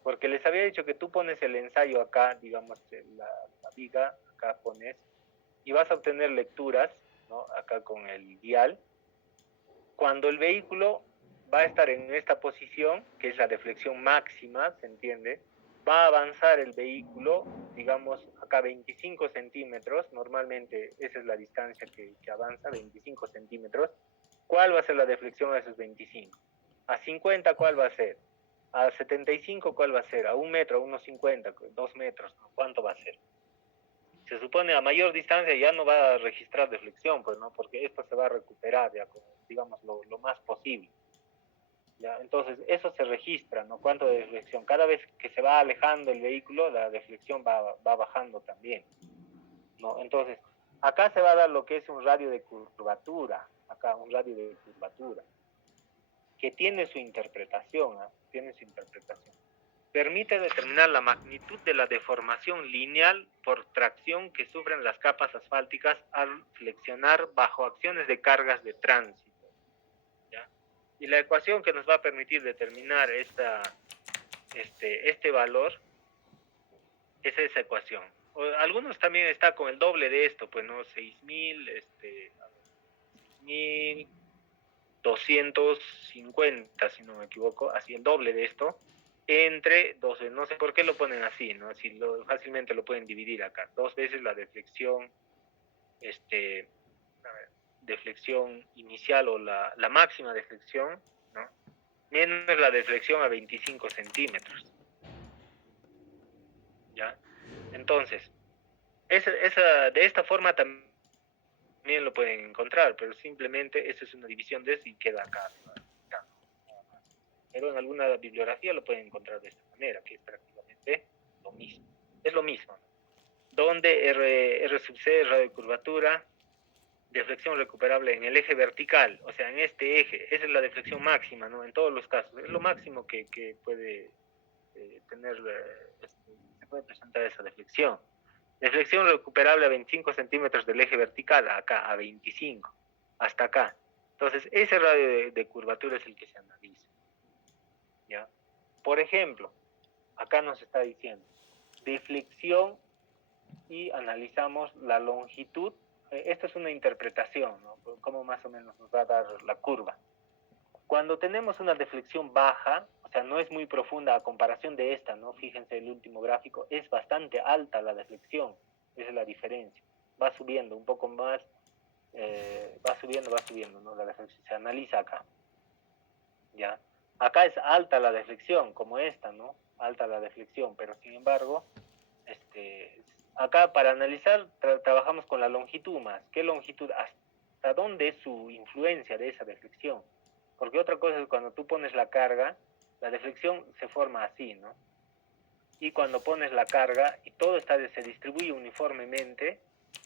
Porque les había dicho que tú pones el ensayo acá, digamos, la viga, acá pones, y vas a obtener lecturas, ¿no?, acá con el dial. Cuando el vehículo va a estar en esta posición, que es la deflexión máxima, ¿se entiende? Va a avanzar el vehículo, digamos, acá 25 centímetros, normalmente esa es la distancia que avanza, 25 centímetros. ¿Cuál va a ser la deflexión a esos 25? A 50, ¿cuál va a ser? A 75, ¿cuál va a ser? A 1 metro, a 1,50, 2 metros, ¿no? ¿Cuánto va a ser? Se supone a mayor distancia ya no va a registrar deflexión, pues, ¿no? Porque esto se va a recuperar, ya, digamos, lo más posible. ¿Ya? Entonces, eso se registra, ¿no? ¿Cuánto de deflexión? Cada vez que se va alejando el vehículo, la deflexión va bajando también, ¿no? Entonces, acá se va a dar lo que es un radio de curvatura, acá un radio de curvatura, que tiene su interpretación, ¿eh? Tiene su interpretación. Permite determinar la magnitud de la deformación lineal por tracción que sufren las capas asfálticas al flexionar bajo acciones de cargas de tránsito. ¿Ya? Y la ecuación que nos va a permitir determinar este valor es esa ecuación. Algunos también está con el doble de esto, pues no, 6,250, si no me equivoco, así el doble de esto, entre 12, no sé por qué lo ponen así, ¿no? Si fácilmente lo pueden dividir acá, 2 veces la deflexión, deflexión inicial o la máxima deflexión, ¿no?, menos la deflexión a 25 centímetros. ¿Ya? Entonces, de esta forma también lo pueden encontrar, pero simplemente esa es una división de eso y queda acá. Pero en alguna bibliografía lo pueden encontrar de esta manera, que es prácticamente lo mismo. Es lo mismo, ¿no? Donde R sub C es radio de curvatura, deflexión recuperable en el eje vertical, o sea, en este eje, esa es la deflexión máxima, ¿no? En todos los casos, es lo máximo que puede tener, se puede presentar esa deflexión. Deflexión recuperable a 25 centímetros del eje vertical, acá a 25, hasta acá. Entonces, ese radio de curvatura es el que se analiza. ¿Ya? Por ejemplo, acá nos está diciendo deflexión y analizamos la longitud. Esta es una interpretación, ¿no?, cómo más o menos nos va a dar la curva. Cuando tenemos una deflexión baja, o sea, no es muy profunda a comparación de esta, ¿no? Fíjense el último gráfico, es bastante alta la deflexión, esa es la diferencia. Va subiendo un poco más, va subiendo, ¿no? La deflexión se analiza acá. Acá es alta la deflexión, como esta, ¿no? Alta la deflexión, pero sin embargo, acá para analizar trabajamos con la longitud más. ¿Qué longitud? ¿Hasta dónde es su influencia de esa deflexión? Porque otra cosa es cuando tú pones la carga, la deflexión se forma así, ¿no? Y cuando pones la carga y todo se distribuye uniformemente,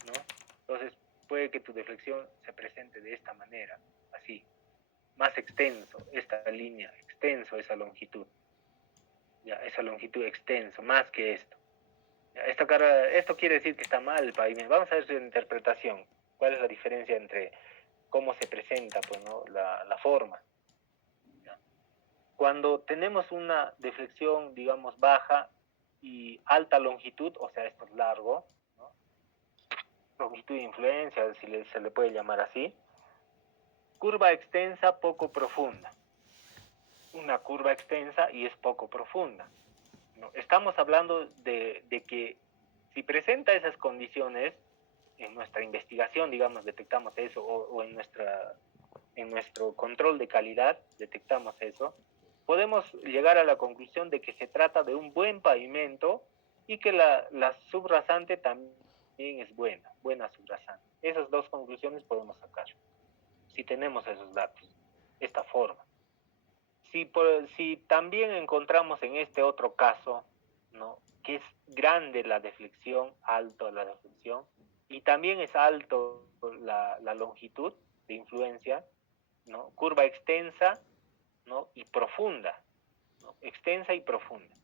¿no? Entonces puede que tu deflexión se presente de esta manera, así, más extenso, esta línea, extenso esa longitud, ya, esa longitud extenso, más que esto. Ya, esto quiere decir que está mal el pavimento. Vamos a ver su interpretación. ¿Cuál es la diferencia entre cómo se presenta, pues, ¿no? la forma? ¿Ya? Cuando tenemos una deflexión, digamos, baja y alta longitud, o sea, esto es largo, ¿no? Longitud de influencia, si se le puede llamar así. Curva extensa, poco profunda. Una curva extensa y es poco profunda. ¿No? Estamos hablando de que si presenta esas condiciones, en nuestra investigación, digamos, detectamos eso, o en nuestro control de calidad detectamos eso, podemos llegar a la conclusión de que se trata de un buen pavimento y que la subrasante también es buena subrasante. Esas dos conclusiones podemos sacar, si tenemos esos datos, esta forma. Si también encontramos en este otro caso, ¿no?, que es grande la deflexión, alto la deflexión, y también es alto la longitud de influencia, ¿no?, curva extensa, ¿no?, y profunda, ¿no?, extensa y profunda.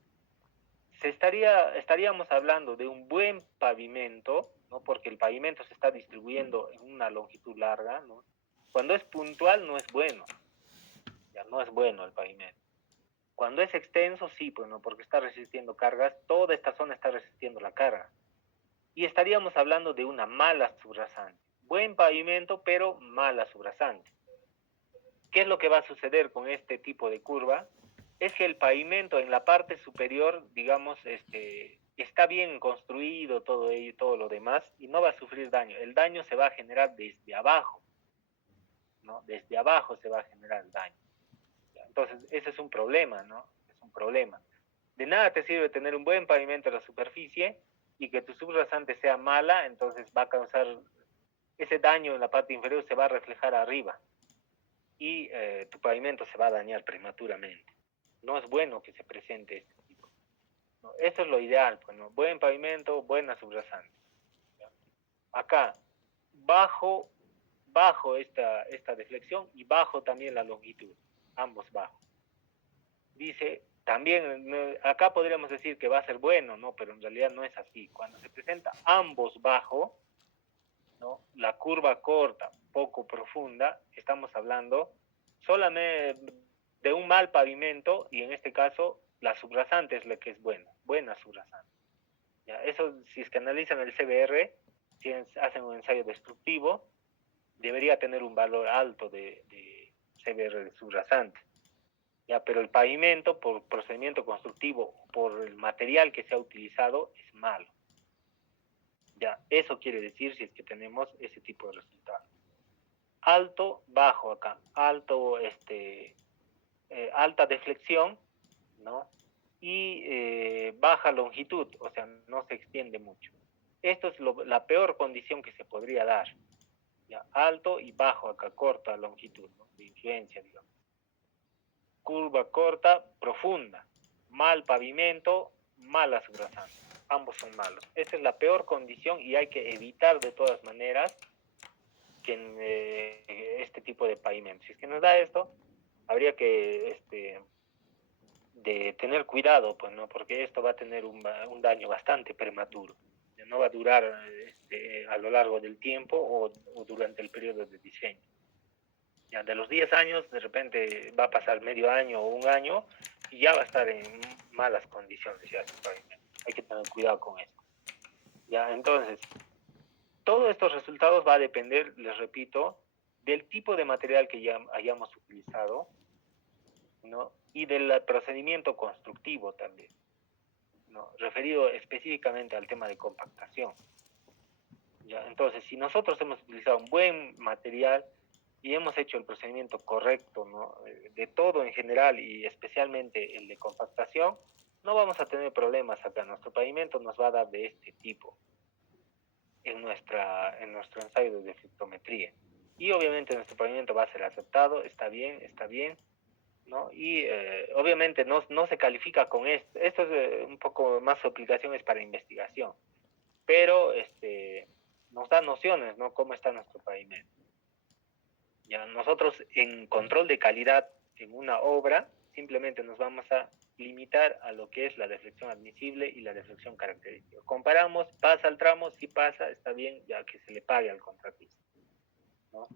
Estaríamos hablando de un buen pavimento, ¿no?, porque el pavimento se está distribuyendo en una longitud larga, ¿no? Cuando es puntual no es bueno, ya no es bueno el pavimento. Cuando es extenso, sí, pues no, porque está resistiendo cargas, toda esta zona está resistiendo la carga. Y estaríamos hablando de una mala subrasante. Buen pavimento, pero mala subrasante. ¿Qué es lo que va a suceder con este tipo de curva? Es que el pavimento en la parte superior, digamos, está bien construido, todo ello, todo lo demás, y no va a sufrir daño. El daño se va a generar desde abajo, ¿no? Desde abajo se va a generar el daño. Entonces, ese es un problema, ¿no? Es un problema. De nada te sirve tener un buen pavimento en la superficie y que tu subrasante sea mala, entonces va a causar ese daño en la parte inferior, se va a reflejar arriba y tu pavimento se va a dañar prematuramente. No es bueno que se presente este tipo. ¿No? Eso es lo ideal, pues, ¿no? Buen pavimento, buena subrasante. ¿Ya? Acá, bajo esta deflexión y bajo también la longitud, ambos bajos. Dice, también, acá podríamos decir que va a ser bueno, ¿no? Pero en realidad no es así. Cuando se presenta ambos bajo, ¿no?, la curva corta, poco profunda, estamos hablando solamente de un mal pavimento y en este caso la subrasante es la que es buena subrasante. ¿Ya? Eso, si es que analizan el CBR, si hacen un ensayo destructivo, debería tener un valor alto de CBR de subrasante. Ya, pero el pavimento, por procedimiento constructivo, por el material que se ha utilizado, es malo. Ya, eso quiere decir si es que tenemos ese tipo de resultados. Alto, bajo acá, alta deflexión, ¿no? Y baja longitud, o sea, no se extiende mucho. Esto es la peor condición que se podría dar. Ya, alto y bajo acá, corta longitud, ¿no?, de influencia, digamos. Curva corta, profunda, mal pavimento, mala subrasante. Ambos son malos. Esta es la peor condición y hay que evitar de todas maneras que este tipo de pavimento. Si es que nos da esto, habría que de tener cuidado, pues, ¿no? Porque esto va a tener un daño bastante prematuro. No va a durar a lo largo del tiempo o durante el periodo de diseño. Ya, de los 10 años, de repente va a pasar medio año o un año y ya va a estar en malas condiciones. Ya, hay que tener cuidado con esto. Ya, entonces, todos estos resultados va a depender, les repito, del tipo de material que ya hayamos utilizado, ¿no?, y del procedimiento constructivo también, ¿no?, referido específicamente al tema de compactación. ¿Ya? Entonces, si nosotros hemos utilizado un buen material, y hemos hecho el procedimiento correcto, ¿no? De todo en general y especialmente el de compactación, no vamos a tener problemas acá. Nuestro pavimento nos va a dar de este tipo en nuestro ensayo de deflectometría. Y obviamente nuestro pavimento va a ser aceptado, está bien, ¿no? Y obviamente no se califica con esto. Esto es un poco más, su aplicación es para investigación, pero nos da nociones, ¿no? Cómo está nuestro pavimento. Ya nosotros en control de calidad en una obra simplemente nos vamos a limitar a lo que es la deflexión admisible y la deflexión característica. Comparamos, pasa el tramo, si pasa, está bien, ya que se le pague al contratista, ¿no?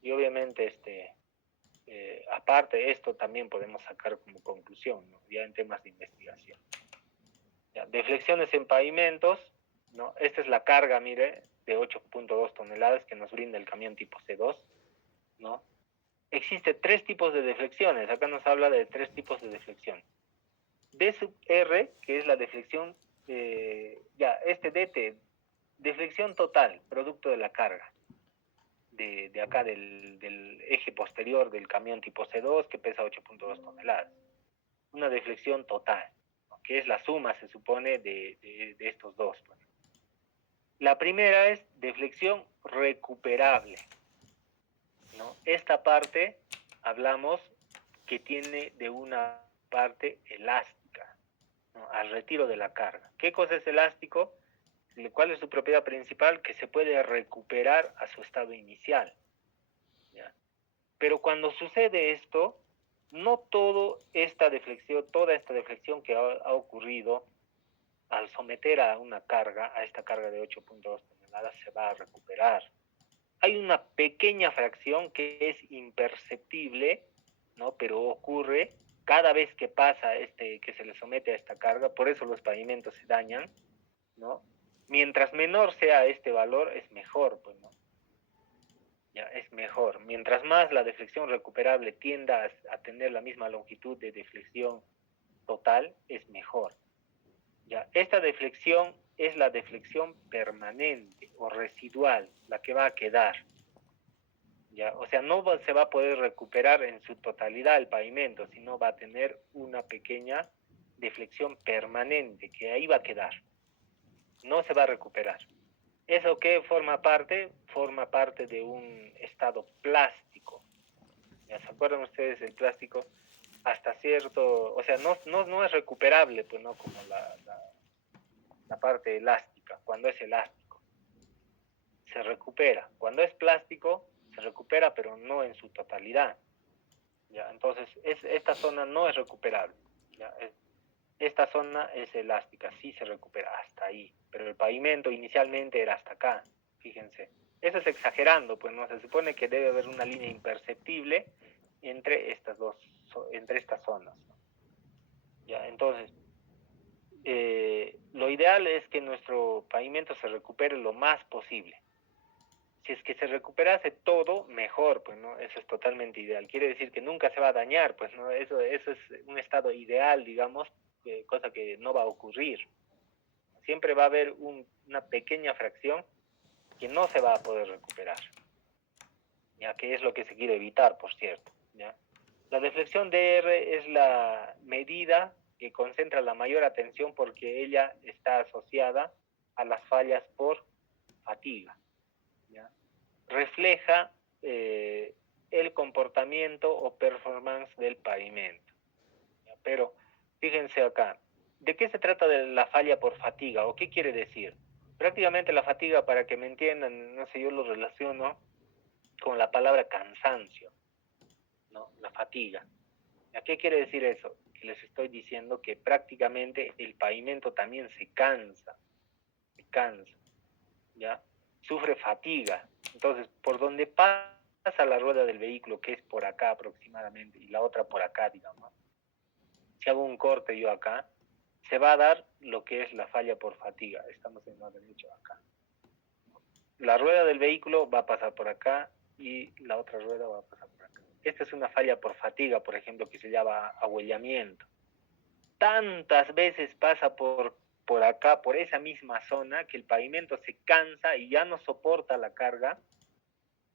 Y obviamente aparte de esto también podemos sacar como conclusión, ¿no? Ya en temas de investigación. Ya, deflexiones en pavimentos, ¿no? Esta es la carga, mire, de 8.2 toneladas que nos brinda el camión tipo C2, ¿no? Existe 3 tipos de deflexiones. Acá nos habla de 3 tipos de deflexión. D sub R, que es la deflexión, DT, deflexión total, producto de la carga. De acá del eje posterior del camión tipo C2, que pesa 8.2 toneladas. Una deflexión total, ¿no? Que es la suma, se supone, de estos dos. Bueno. La primera es deflexión recuperable, ¿no? Esta parte hablamos que tiene de una parte elástica, ¿no? Al retiro de la carga. ¿Qué cosa es elástico? ¿Cuál es su propiedad principal? Que se puede recuperar a su estado inicial, ¿ya? Pero cuando sucede esto, no toda esta deflexión que ha ocurrido al someter a una carga, a esta carga de 8.2 toneladas, se va a recuperar. Hay una pequeña fracción que es imperceptible, ¿no? Pero ocurre cada vez que pasa que se le somete a esta carga, por eso los pavimentos se dañan, ¿no? Mientras menor sea este valor, es mejor, pues, ¿no? Ya, es mejor. Mientras más la deflexión recuperable tienda a tener la misma longitud de deflexión total, es mejor. Ya, esta deflexión es la deflexión permanente o residual, la que va a quedar. Ya, o sea, no se va a poder recuperar en su totalidad el pavimento, sino va a tener una pequeña deflexión permanente que ahí va a quedar. No se va a recuperar. ¿Eso qué forma parte? Forma parte de un estado plástico. ¿Ya se acuerdan ustedes el plástico? Hasta cierto, o sea, no es recuperable, pues no como la parte elástica, cuando es elástico. Se recupera. Cuando es plástico, se recupera, pero no en su totalidad. ¿Ya? Entonces, esta zona no es recuperable. ¿Ya? Esta zona es elástica, sí se recupera hasta ahí, pero el pavimento inicialmente era hasta acá, fíjense. Eso es exagerando, pues no se supone que debe haber una línea imperceptible entre estas zonas. Ya, entonces, lo ideal es que nuestro pavimento se recupere lo más posible. Si es que se recuperase todo, mejor, pues no, eso es totalmente ideal. Quiere decir que nunca se va a dañar, pues no, eso es un estado ideal, digamos, cosa que no va a ocurrir. Siempre va a haber una pequeña fracción que no se va a poder recuperar, ya que es lo que se quiere evitar, por cierto. ¿Ya? La deflexión DR es la medida que concentra la mayor atención porque ella está asociada a las fallas por fatiga. ¿Ya? Refleja el comportamiento o performance del pavimento. ¿Ya? Pero fíjense acá, ¿de qué se trata de la falla por fatiga o qué quiere decir? Prácticamente la fatiga, para que me entiendan, no sé, yo lo relaciono con la palabra cansancio, ¿no? La fatiga. ¿A qué quiere decir eso? Que les estoy diciendo que prácticamente el pavimento también se cansa, ¿ya? Sufre fatiga. Entonces, por donde pasa la rueda del vehículo, que es por acá aproximadamente, y la otra por acá, digamos, si hago un corte yo acá, se va a dar lo que es la falla por fatiga. Estamos en el lado derecho acá. La rueda del vehículo va a pasar por acá y la otra rueda va a pasar por acá. Esta es una falla por fatiga, por ejemplo, que se llama ahuellamiento. Tantas veces pasa por acá, por esa misma zona, que el pavimento se cansa y ya no soporta la carga,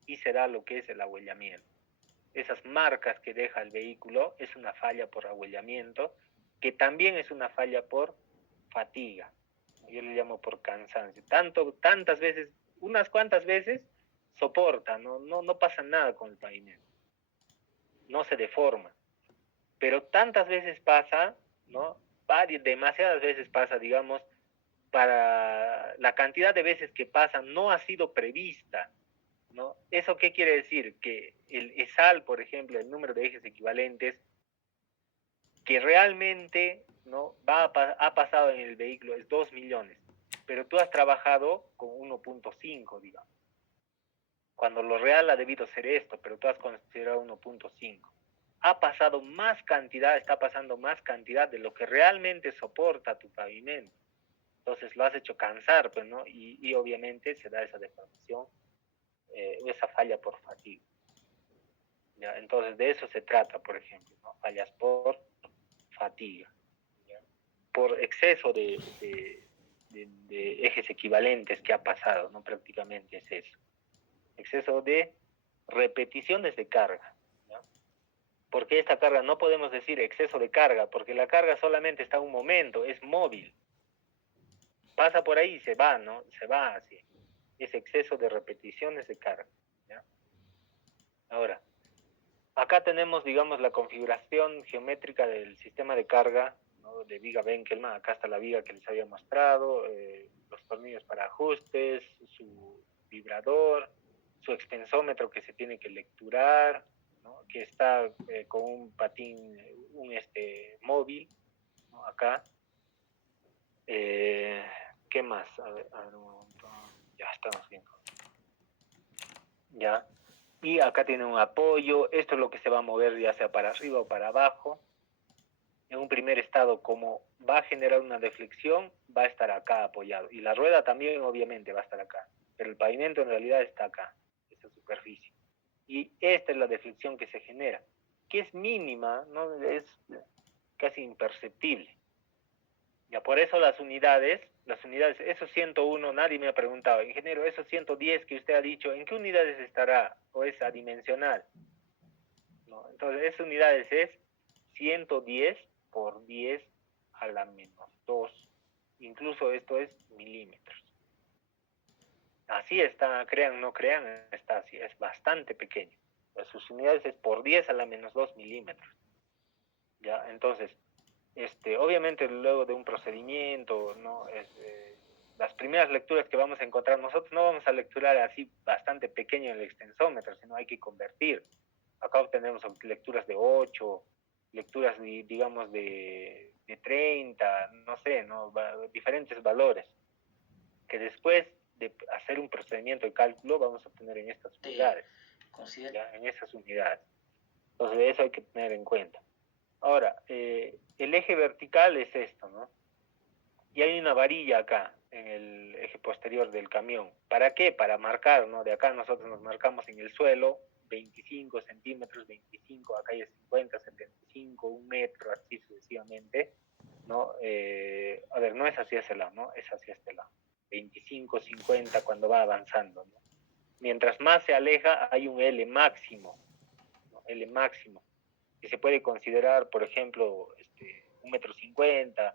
y será lo que es el ahuellamiento. Esas marcas que deja el vehículo es una falla por ahuellamiento, que también es una falla por fatiga. Yo le llamo por cansancio. Tantas veces, unas cuantas veces, soporta, no pasa nada con el pavimento, no se deforma. Pero tantas veces pasa, ¿no? Demasiadas veces pasa, digamos, para la cantidad de veces que pasa no ha sido prevista, ¿no? ¿Eso qué quiere decir? Que el ESAL, por ejemplo, el número de ejes equivalentes, que realmente, ¿no?, ha pasado en el vehículo es 2 millones, pero tú has trabajado con 1.5, digamos. Cuando lo real ha debido ser esto, pero tú has considerado 1.5. Ha pasado más cantidad, está pasando más cantidad de lo que realmente soporta tu pavimento. Entonces lo has hecho cansar, pues, ¿no? Y obviamente se da esa deformación, esa falla por fatiga. ¿Ya? Entonces de eso se trata, por ejemplo, ¿no? Fallas por fatiga, ¿ya? Por exceso de ejes equivalentes que ha pasado, ¿no? Prácticamente es eso. Exceso de repeticiones de carga, ¿ya? Porque esta carga no podemos decir exceso de carga, porque la carga solamente está un momento, es móvil. Pasa por ahí y se va, ¿no? Se va así. Es exceso de repeticiones de carga, ¿ya? Ahora, acá tenemos, digamos, la configuración geométrica del sistema de carga, ¿no?, de viga Benkelman. Acá está la viga que les había mostrado, los tornillos para ajustes, su vibrador, su extensómetro que se tiene que lecturar, ¿no?, que está con un patín, móvil, ¿no?, acá. ¿Qué más? A ver un momento. Ya estamos bien. Ya. Y acá tiene un apoyo. Esto es lo que se va a mover ya sea para arriba o para abajo. En un primer estado, como va a generar una deflexión, va a estar acá apoyado. Y la rueda también obviamente va a estar acá. Pero el pavimento en realidad está acá, esta superficie. Y esta es la deflexión que se genera, que es mínima, ¿no? Es casi imperceptible. Ya, por eso las unidades, esos 101, nadie me ha preguntado, ingeniero, esos 110 que usted ha dicho, ¿en qué unidades estará? ¿O es adimensional? No, entonces, esas unidades es 110 por 10 a la menos 2. Incluso esto es milímetros. Así está, crean, no crean, está así, es bastante pequeño. Sus unidades es por 10 a la menos 2 milímetros. Ya, entonces, obviamente luego de un procedimiento, ¿no? Las primeras lecturas que vamos a encontrar, nosotros no vamos a lecturar así bastante pequeño el extensómetro, sino hay que convertir. Acá obtenemos lecturas de 8, lecturas digamos de 30, no sé, ¿no?, diferentes valores, que después de hacer un procedimiento de cálculo vamos a obtener en estas unidades, ¿ya? En esas unidades. Entonces eso hay que tener en cuenta. Ahora, el eje vertical es esto, ¿no? Y hay una varilla acá, en el eje posterior del camión. ¿Para qué? Para marcar, ¿no? De acá nosotros nos marcamos en el suelo 25 centímetros, 25, acá hay 50, 75, 1 metro, así sucesivamente, ¿no? A ver, no es hacia ese lado, ¿no? Es hacia este lado. 25, 50 cuando va avanzando, ¿no? Mientras más se aleja, hay un L máximo, ¿no? L máximo, que se puede considerar, por ejemplo, 1,50 m,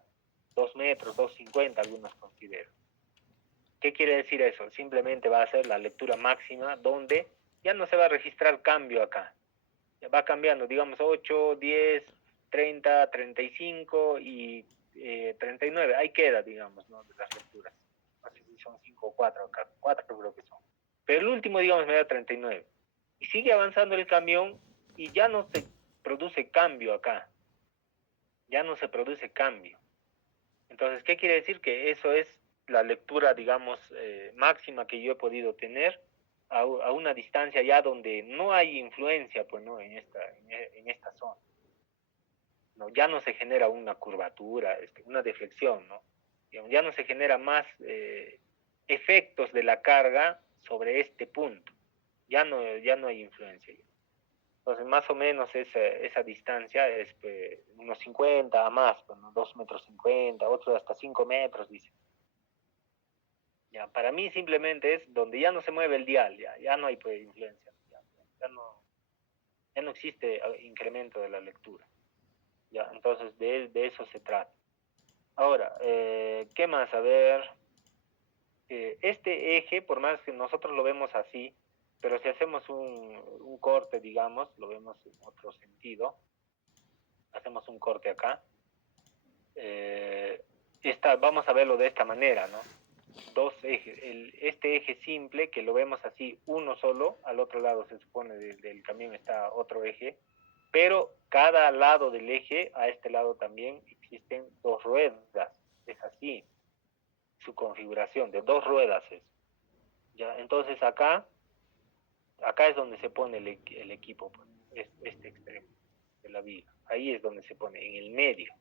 2 metros, 2,50 algunos consideran. ¿Qué quiere decir eso? Simplemente va a ser la lectura máxima donde ya no se va a registrar cambio acá. Ya va cambiando, digamos, 8, 10, 30, 35 y 39. Ahí queda, digamos, ¿no?, de las lecturas. No sé si son 5 o 4 acá. 4 creo que son. Pero el último, digamos, me da 39. Y sigue avanzando el camión y ya no se produce cambio acá. Ya no se produce cambio. Entonces, ¿qué quiere decir? Que eso es la lectura, digamos, máxima que yo he podido tener a una distancia ya donde no hay influencia, pues, ¿no?, en esta zona. ¿No? Ya no se genera una curvatura, una deflexión, ¿no? Ya no se genera más efectos de la carga sobre este punto. Ya no hay influencia. Entonces, más o menos esa distancia es unos 50 a más, bueno, 2,50 metros, otros hasta 5 metros, dice. Ya, para mí simplemente es donde ya no se mueve el dial, ya no hay pues, influencia, ya no existe incremento de la lectura. Ya, entonces de eso se trata. Ahora, ¿qué más? A ver, este eje, por más que nosotros lo vemos así, pero si hacemos un corte, digamos, lo vemos en otro sentido, hacemos un corte acá, vamos a verlo de esta manera, ¿no? Dos ejes, este eje simple que lo vemos así, uno solo, al otro lado se supone del camión está otro eje, pero cada lado del eje, a este lado también existen dos ruedas, es así, su configuración de dos ruedas es. ¿Ya? Entonces acá es donde se pone el equipo, pues, este extremo de la viga, ahí es donde se pone, en el medio.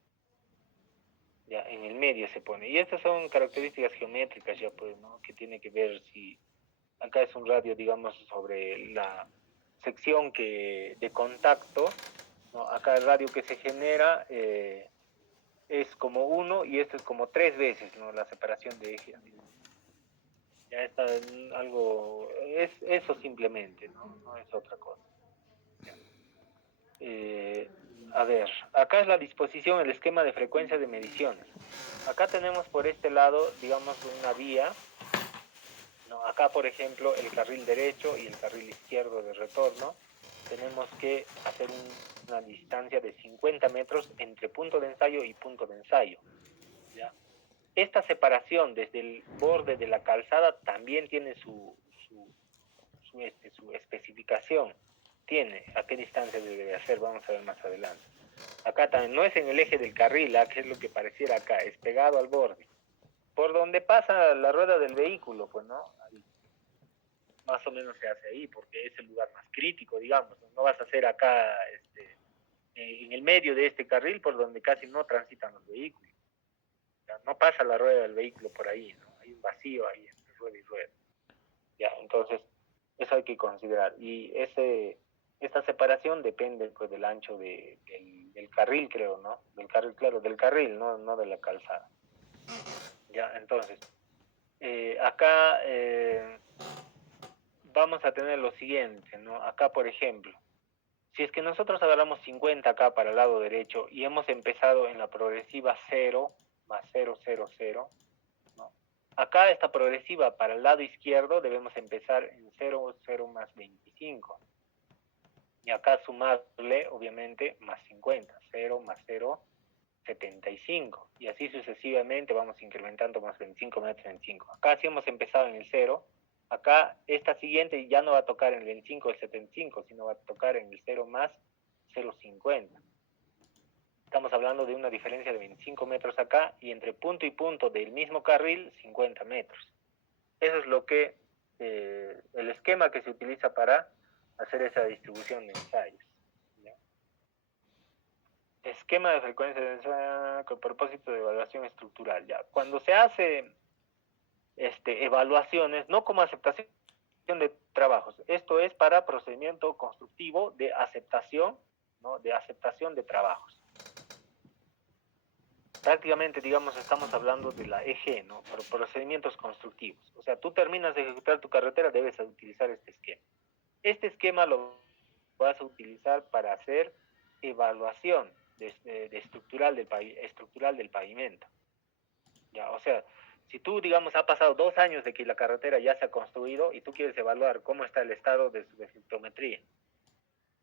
Ya, en el medio se pone. Y estas son características geométricas ya pues, ¿no? Que tiene que ver si acá es un radio, digamos, sobre la sección de contacto, ¿no? Acá el radio que se genera es como 1 y esto es como 3 veces, ¿no? La separación de eje. Ya está algo, es eso simplemente, ¿no? No es otra cosa. A ver, acá es la disposición, el esquema de frecuencia de mediciones. Acá tenemos por este lado, digamos, una vía. No, acá, por ejemplo, el carril derecho y el carril izquierdo de retorno, tenemos que hacer una distancia de 50 metros entre punto de ensayo y punto de ensayo. ¿Ya? Esta separación desde el borde de la calzada también tiene su especificación. Tiene a qué distancia debe hacer, vamos a ver más adelante. Acá también no es en el eje del carril, que es lo que pareciera acá, es pegado al borde. Por donde pasa la rueda del vehículo, pues, ¿no? Ahí, más o menos se hace ahí, porque es el lugar más crítico, digamos. No vas a hacer acá, en el medio de este carril, por donde casi no transitan los vehículos. ¿Ya? No pasa la rueda del vehículo por ahí, ¿no? Hay un vacío ahí entre rueda y rueda. ¿Ya? Entonces, eso hay que considerar. Y esta separación depende pues, del ancho del carril, creo, ¿no? Del carril, claro, del carril, no de la calzada. Ya, entonces, acá vamos a tener lo siguiente, ¿no? Acá, por ejemplo, si es que nosotros agarramos 50 acá para el lado derecho y hemos empezado en la progresiva 0 más 0, 0, 0, ¿no? Acá esta progresiva para el lado izquierdo debemos empezar en 0, 0 más 25. Y acá sumarle, obviamente, más 50, 0 más 0, 75. Y así sucesivamente vamos incrementando más 25 más 25. Acá sí hemos empezado en el 0. Acá esta siguiente ya no va a tocar en el 25 o el 75, sino va a tocar en el 0 más 0,50. Estamos hablando de una diferencia de 25 metros acá y entre punto y punto del mismo carril 50 metros. Eso es lo que el esquema que se utiliza para hacer esa distribución de ensayos. ¿Ya? Esquema de frecuencia de ensayo con propósito de evaluación estructural. ¿Ya? Cuando se hace evaluaciones, no como aceptación de trabajos, esto es para procedimiento constructivo de aceptación, ¿no? De aceptación de trabajos. Prácticamente, digamos, estamos hablando de la EG, ¿no? Por procedimientos constructivos. O sea, tú terminas de ejecutar tu carretera, debes utilizar este esquema. Este esquema lo vas a utilizar para hacer evaluación estructural del pavimento. ¿Ya? O sea, si tú, digamos, ha pasado 2 años de que la carretera ya se ha construido y tú quieres evaluar cómo está el estado de su deflectometría,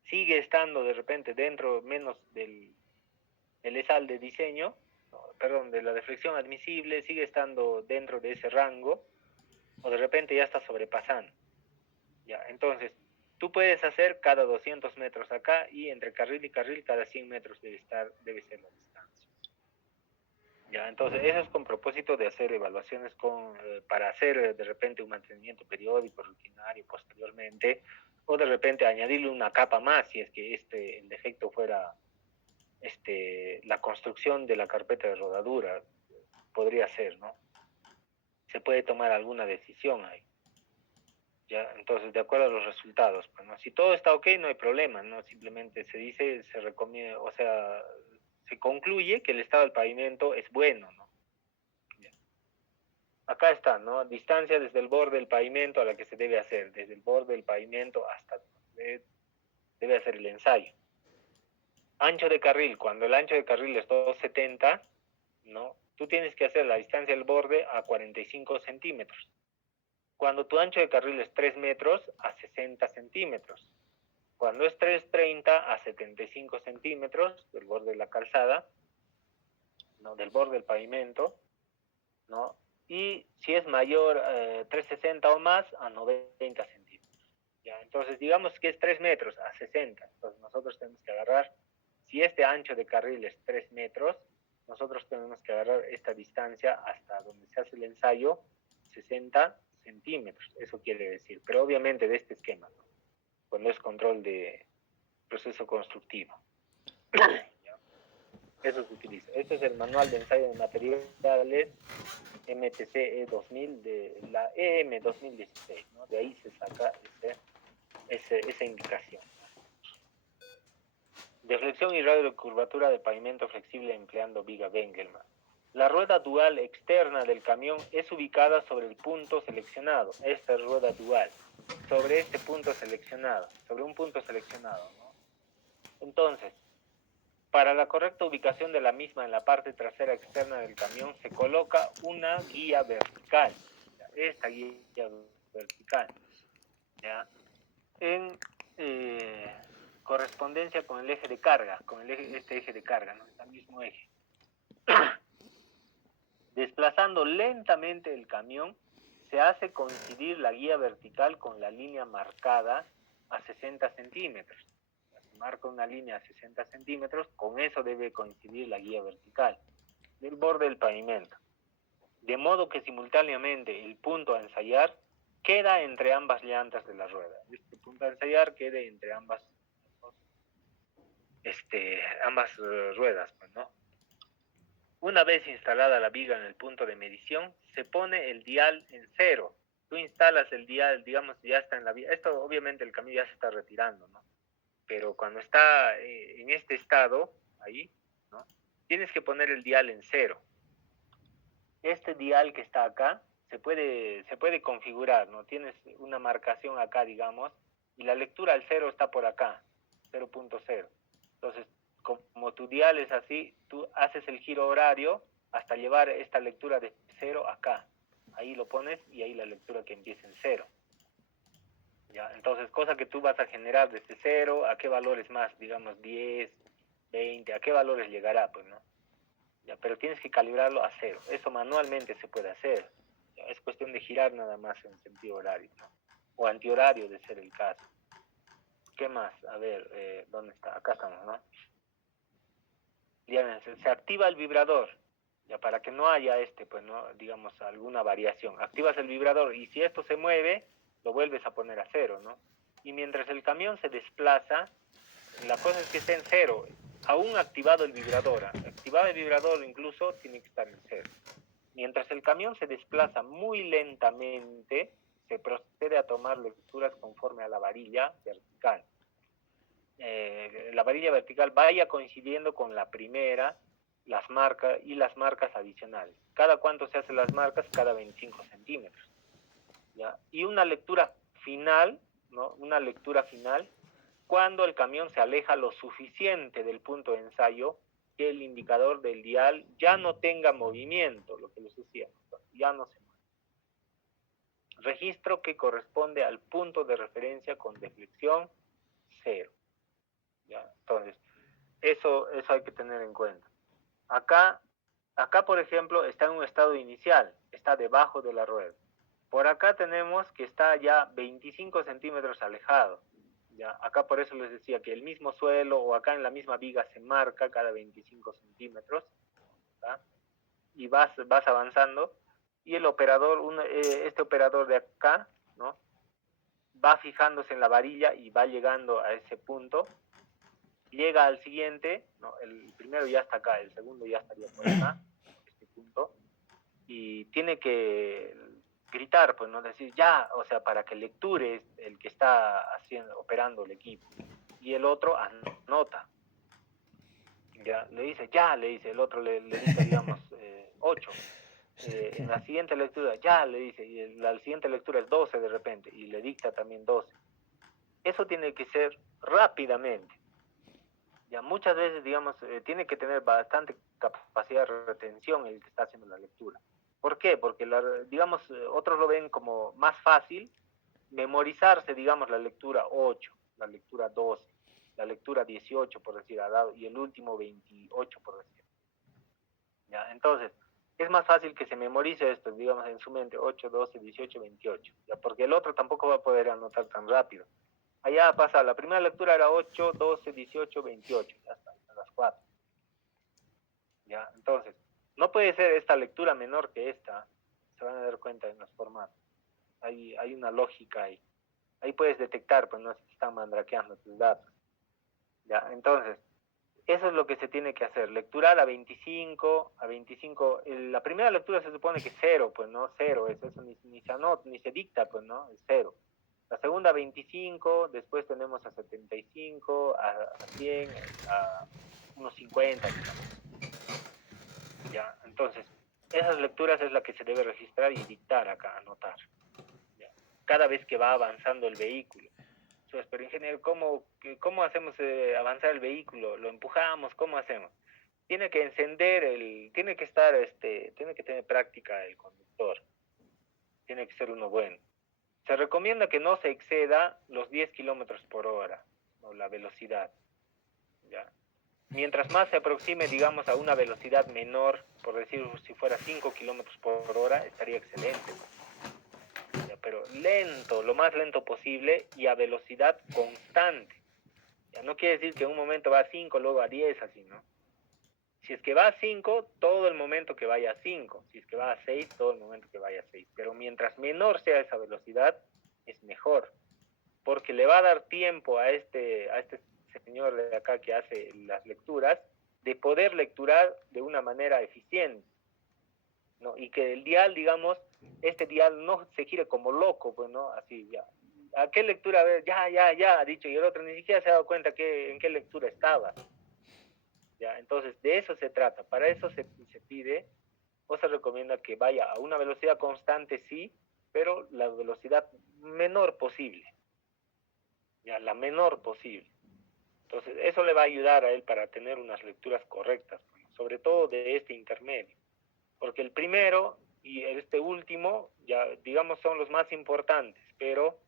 sigue estando de repente dentro menos del ESAL de diseño, perdón, de la deflexión admisible, sigue estando dentro de ese rango, o de repente ya está sobrepasando. ¿Ya? Entonces, tú puedes hacer cada 200 metros acá y entre carril y carril cada 100 metros debe ser la distancia. ¿Ya? Entonces, eso es con propósito de hacer evaluaciones para hacer de repente un mantenimiento periódico, rutinario, posteriormente, o de repente añadirle una capa más si es que el defecto fuera la construcción de la carpeta de rodadura, podría ser, ¿no? Se puede tomar alguna decisión ahí. ¿Ya? Entonces, de acuerdo a los resultados, pues, ¿no? Si todo está ok, no hay problema, ¿no? Simplemente se dice, se recomienda, o sea, se concluye que el estado del pavimento es bueno, ¿no? ¿Ya? acá está, ¿no? Distancia desde el borde del pavimento a la que se debe hacer, desde el borde del pavimento hasta donde debe hacer el ensayo. Ancho de carril, cuando el ancho de carril es 270, ¿no? Tú tienes que hacer la distancia del borde a 45 centímetros. Cuando tu ancho de carril es 3 metros, a 60 centímetros. Cuando es 330, a 75 centímetros del borde de la calzada, ¿no? Del borde del pavimento, ¿no? Y si es mayor 360 o más, a 90 centímetros. ¿Ya? Entonces, digamos que es 3 metros a 60. Entonces, nosotros tenemos que agarrar, si este ancho de carril es 3 metros, nosotros tenemos que agarrar esta distancia hasta donde se hace el ensayo, 60 centímetros. Eso quiere decir, pero obviamente de este esquema, ¿no? Cuando es control de proceso constructivo. Eso se utiliza. Este es el manual de ensayo de materiales MTC E2000 de la EM 2016, ¿no? De ahí se saca esa indicación. Deflexión y radio de curvatura de pavimento flexible empleando viga Bengelman. La rueda dual externa del camión es ubicada sobre el punto seleccionado. Esta es rueda dual. Sobre este punto seleccionado. Sobre un punto seleccionado, ¿no? Entonces, para la correcta ubicación de la misma en la parte trasera externa del camión se coloca una guía vertical. Esta guía vertical, ¿ya? En correspondencia con el eje de carga, con este eje de carga, ¿no? El mismo eje. Desplazando lentamente el camión, se hace coincidir la guía vertical con la línea marcada a 60 centímetros. Se marca una línea a 60 centímetros, con eso debe coincidir la guía vertical del borde del pavimento. De modo que simultáneamente el punto a ensayar queda entre ambas llantas de la rueda. Este punto a ensayar quede entre ambas ruedas, pues, ¿no? Una vez instalada la viga en el punto de medición, se pone el dial en 0. Tú instalas el dial, digamos, ya está en la viga. Esto obviamente el camión ya se está retirando, ¿no? Pero cuando está en este estado, ahí, ¿no? Tienes que poner el dial en 0. Este dial que está acá se puede configurar, ¿no? Tienes una marcación acá, digamos, y la lectura al 0 está por acá, 0.0. Entonces, como tu dial es así, tú haces el giro horario hasta llevar esta lectura de 0 acá. Ahí lo pones y ahí la lectura que empieza en 0. ¿Ya? Entonces, cosa que tú vas a generar desde 0, ¿a qué valores más? Digamos 10, 20, ¿a qué valores llegará? Pues, ¿no? Ya, pero tienes que calibrarlo a 0. Eso manualmente se puede hacer. Ya, es cuestión de girar nada más en sentido horario, ¿no? O antihorario de ser el caso. ¿Qué más? A ver, ¿dónde está? Acá estamos, ¿no? Ya, se activa el vibrador, ya para que no haya pues, ¿no? Digamos, alguna variación. Activas el vibrador y si esto se mueve, lo vuelves a poner a 0, ¿no? Y mientras el camión se desplaza, la cosa es que esté en 0. Aún activado el vibrador. Activado el vibrador incluso tiene que estar en 0. Mientras el camión se desplaza muy lentamente, se procede a tomar lecturas conforme a la varilla vertical. La varilla vertical vaya coincidiendo con la primera, las marcas y las marcas adicionales. ¿Cada cuánto se hacen las marcas? Cada 25 centímetros. ¿Ya? Y una lectura final, ¿no? Una lectura final cuando el camión se aleja lo suficiente del punto de ensayo que el indicador del dial ya no tenga movimiento, lo que les decía, ya no se mueve. Registro que corresponde al punto de referencia con deflexión 0. ¿Ya? Entonces, eso hay que tener en cuenta. Acá, por ejemplo, está en un estado inicial, está debajo de la rueda. Por acá tenemos que está ya 25 centímetros alejado. ¿Ya? Acá por eso les decía que el mismo suelo o acá en la misma viga se marca cada 25 centímetros. ¿Ya? Y vas avanzando y el operador, este operador de acá, ¿no? Va fijándose en la varilla y va llegando a ese punto. Llega al siguiente, ¿no? El primero ya está acá, el segundo ya estaría por acá, este punto, y tiene que gritar, pues, no decir ya, o sea, para que lecture el que está operando el equipo, y el otro anota, ya, le dice, el otro le dice, digamos, 8, en la siguiente lectura, ya le dice, y la siguiente lectura es 12 de repente, y le dicta también 12. Eso tiene que ser rápidamente. Ya muchas veces, digamos, tiene que tener bastante capacidad de retención el que está haciendo la lectura. ¿Por qué? Porque, digamos, otros lo ven como más fácil memorizarse, digamos, la lectura 8, la lectura 12, la lectura 18, por decir, al lado, y el último 28, por decir. ¿Ya? Entonces, es más fácil que se memorice esto, digamos, en su mente, 8, 12, 18, 28, ¿ya? Porque el otro tampoco va a poder anotar tan rápido. Allá pasa, la primera lectura era 8, 12, 18, 28, ya está, a las 4. ¿Ya? Entonces, no puede ser esta lectura menor que esta, se van a dar cuenta en los formatos. Hay una lógica ahí. Ahí puedes detectar, pues no se están mandrakeando tus datos. ¿Ya? Entonces, eso es lo que se tiene que hacer, lecturar a 25, la primera lectura se supone que es 0, pues no, 0, eso ni se anota, ni se dicta, pues no, es 0. La segunda 25, después tenemos a 75, a 100, a unos 50, digamos. ¿Ya? Entonces, esas lecturas es la que se debe registrar y dictar acá, anotar. ¿Ya? Cada vez que va avanzando el vehículo. Entonces, pero ingeniero, ¿cómo hacemos avanzar el vehículo? ¿Lo empujamos? ¿Cómo hacemos? Tiene que encender tiene que estar, tiene que tener práctica el conductor. Tiene que ser uno bueno. Se recomienda que no se exceda los 10 kilómetros por hora, o la velocidad. ¿Ya? Mientras más se aproxime, digamos, a una velocidad menor, por decir, si fuera 5 kilómetros por hora, estaría excelente. ¿Ya? Pero lento, lo más lento posible y a velocidad constante. ¿Ya? No quiere decir que en un momento va a 5, luego a 10, así, ¿no? Si es que va a 5, todo el momento que vaya a 5. Si es que va a 6, todo el momento que vaya a 6. Pero mientras menor sea esa velocidad, es mejor. Porque le va a dar tiempo a este señor de acá que hace las lecturas, de poder lecturar de una manera eficiente, ¿no? Y que el dial, digamos, este dial no se gire como loco, pues, ¿no? Así, ya. ¿A qué lectura? A ver, ya, ha dicho, y el otro ni siquiera se ha dado cuenta en qué lectura estaba. ¿Ya? Entonces, de eso se trata. Para eso se pide o se recomienda que vaya a una velocidad constante, sí, pero la velocidad menor posible. Ya, la menor posible. Entonces, eso le va a ayudar a él para tener unas lecturas correctas, sobre todo de este intermedio. Porque el primero y este último, ya digamos, son los más importantes, pero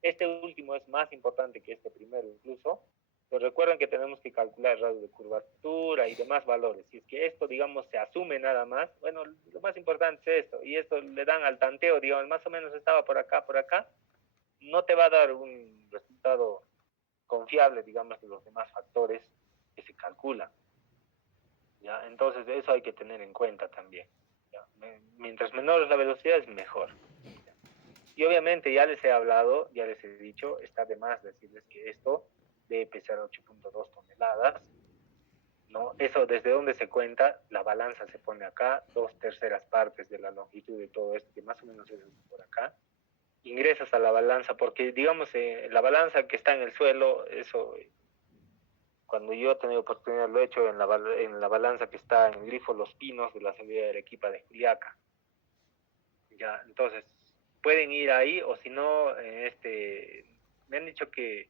este último es más importante que este primero incluso. Pero recuerden que tenemos que calcular el radio de curvatura y demás valores. Si es que esto, digamos, se asume nada más, bueno, lo más importante es esto, y esto le dan al tanteo, digamos, más o menos estaba por acá, no te va a dar un resultado confiable, digamos, de los demás factores que se calculan. ¿Ya? Entonces, eso hay que tener en cuenta también. ¿Ya? Mientras menor es la velocidad, es mejor. ¿Ya? Y obviamente ya les he hablado, ya les he dicho, está de más decirles que esto debe pesar 8.2 toneladas. ¿No? Eso, ¿desde dónde se cuenta? La balanza se pone acá, 2/3 partes de la longitud de todo esto, que más o menos es por acá. Ingresas a la balanza, porque digamos, la balanza que está en el suelo, eso, cuando yo he tenido oportunidad lo he hecho en la balanza que está en el grifo Los Pinos de la salida de Arequipa de Juliaca. Ya, entonces, pueden ir ahí, o si no, me han dicho que,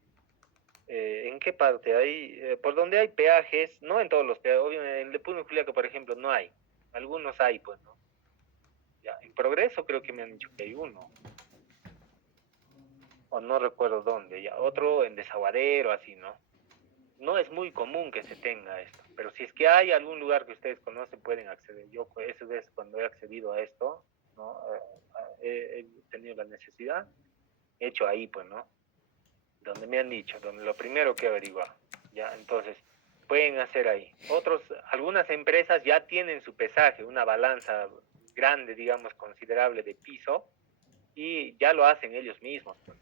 ¿en qué parte? Hay, por donde hay peajes, no en todos los peajes, obviamente en el de Puno y Juliaca, por ejemplo, no hay. Algunos hay, pues, ¿no? Ya, en Progreso creo que me han dicho que hay uno. O no recuerdo dónde, ya. Otro en Desaguadero, así, ¿no? No es muy común que se tenga esto, pero si es que hay algún lugar que ustedes conocen, pueden acceder. Yo, eso es cuando he accedido a esto, ¿no? He tenido la necesidad, he hecho ahí, pues, ¿no? Donde me han dicho, donde lo primero que averiguar, ¿ya? Entonces, pueden hacer ahí. Algunas empresas ya tienen su pesaje, una balanza grande, digamos, considerable de piso, y ya lo hacen ellos mismos, pues.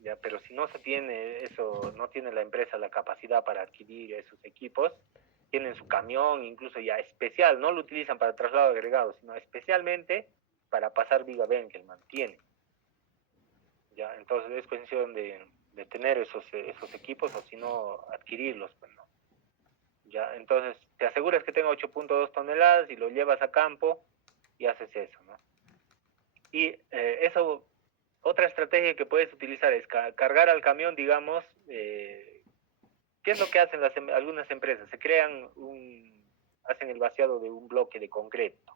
Ya, pero si no se tiene eso, no tiene la empresa la capacidad para adquirir esos equipos, tienen su camión, incluso ya especial, no lo utilizan para traslado agregado, sino especialmente para pasar viga que mantiene. Ya, entonces es cuestión de tener esos equipos, o si no, adquirirlos, pues, ¿no? Ya, entonces, te aseguras que tenga 8.2 toneladas y lo llevas a campo y haces eso, ¿no? Y eso, otra estrategia que puedes utilizar es cargar al camión, digamos, ¿qué es lo que hacen algunas empresas? Se crean hacen el vaciado de un bloque de concreto.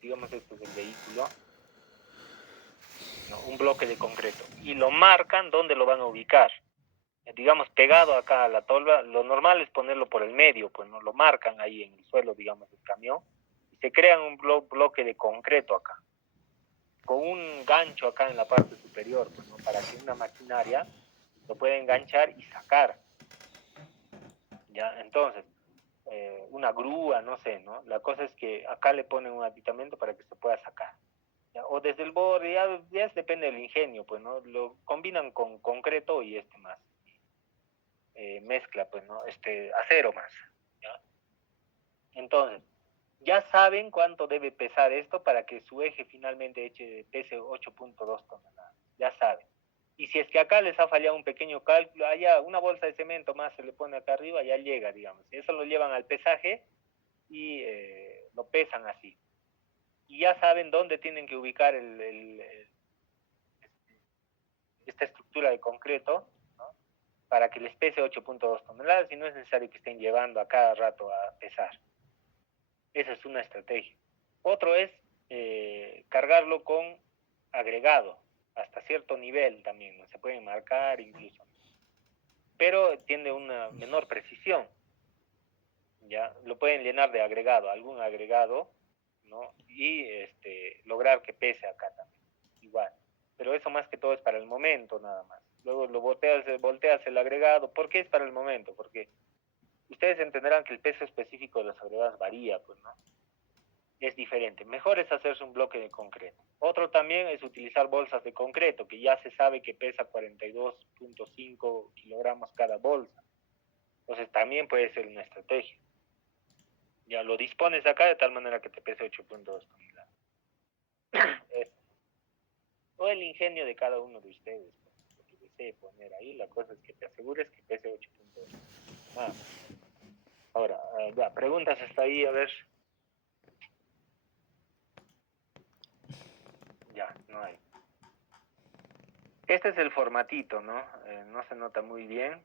Digamos, esto es el vehículo, ¿no? Un bloque de concreto. Y lo marcan dónde lo van a ubicar. Digamos, pegado acá a la tolva, lo normal es ponerlo por el medio, pues no lo marcan ahí en el suelo, digamos, del camión. Y se crean un bloque de concreto acá, con un gancho acá en la parte superior, pues, ¿no? Para que una maquinaria lo pueda enganchar y sacar. ¿Ya? Entonces, una grúa, no sé, ¿no? La cosa es que acá le ponen un aditamento para que se pueda sacar. ¿Ya? O desde el borde, ya depende del ingenio, pues, ¿no? Lo combinan con concreto y más. Mezcla, pues, ¿no? Acero más. ¿Ya? Entonces, ya saben cuánto debe pesar esto para que su eje finalmente pese 8.2 toneladas. Ya saben. Y si es que acá les ha fallado un pequeño cálculo, allá una bolsa de cemento más se le pone acá arriba, ya llega, digamos. Eso lo llevan al pesaje y lo pesan así. Y ya saben dónde tienen que ubicar esta estructura de concreto, ¿no? Para que les pese 8.2 toneladas y no es necesario que estén llevando a cada rato a pesar. Esa es una estrategia. Otro es cargarlo con agregado, hasta cierto nivel también, ¿no? Se pueden marcar incluso, pero tiene una menor precisión. Ya lo pueden llenar de agregado, algún agregado, ¿no? Y lograr que pese acá también, igual. Pero eso más que todo es para el momento nada más. Luego lo volteas el agregado. ¿Por qué es para el momento? Porque ustedes entenderán que el peso específico de los agregados varía, pues, ¿no? Es diferente. Mejor es hacerse un bloque de concreto. Otro también es utilizar bolsas de concreto, que ya se sabe que pesa 42.5 kilogramos cada bolsa. Entonces también puede ser una estrategia. Ya lo dispones acá de tal manera que te pese 8.2 toneladas. O el ingenio de cada uno de ustedes, lo que desee poner ahí, la cosa es que te asegures que pese 8.2. Ahora, ya, preguntas hasta ahí, a ver. Ya, no hay. Este es el formatito, ¿no? No se nota muy bien,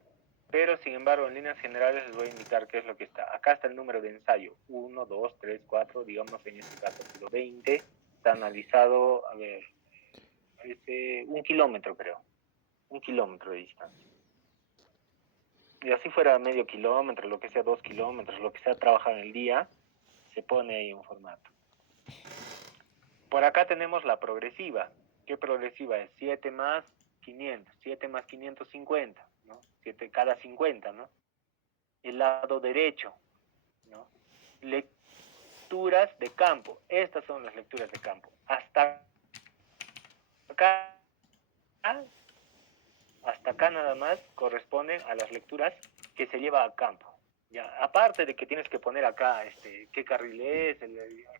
pero sin embargo, en líneas generales les voy a indicar qué es lo que está. Acá está el número de ensayo, 1, 2, 3, 4, digamos en este caso kilo 20, está analizado, a ver, 1 kilómetro creo, 1 kilómetro de distancia. Y así fuera medio kilómetro, lo que sea 2 kilómetros, lo que sea trabajado en el día, se pone ahí un formato. Por acá tenemos la progresiva. ¿Qué progresiva es? 7 más 500, 7 más 550, ¿no? 7 cada 50, ¿no? El lado derecho, ¿no? Lecturas de campo. Estas son las lecturas de campo. Hasta acá nada más corresponden a las lecturas que se lleva a campo. Ya, aparte de que tienes que poner acá qué carril es,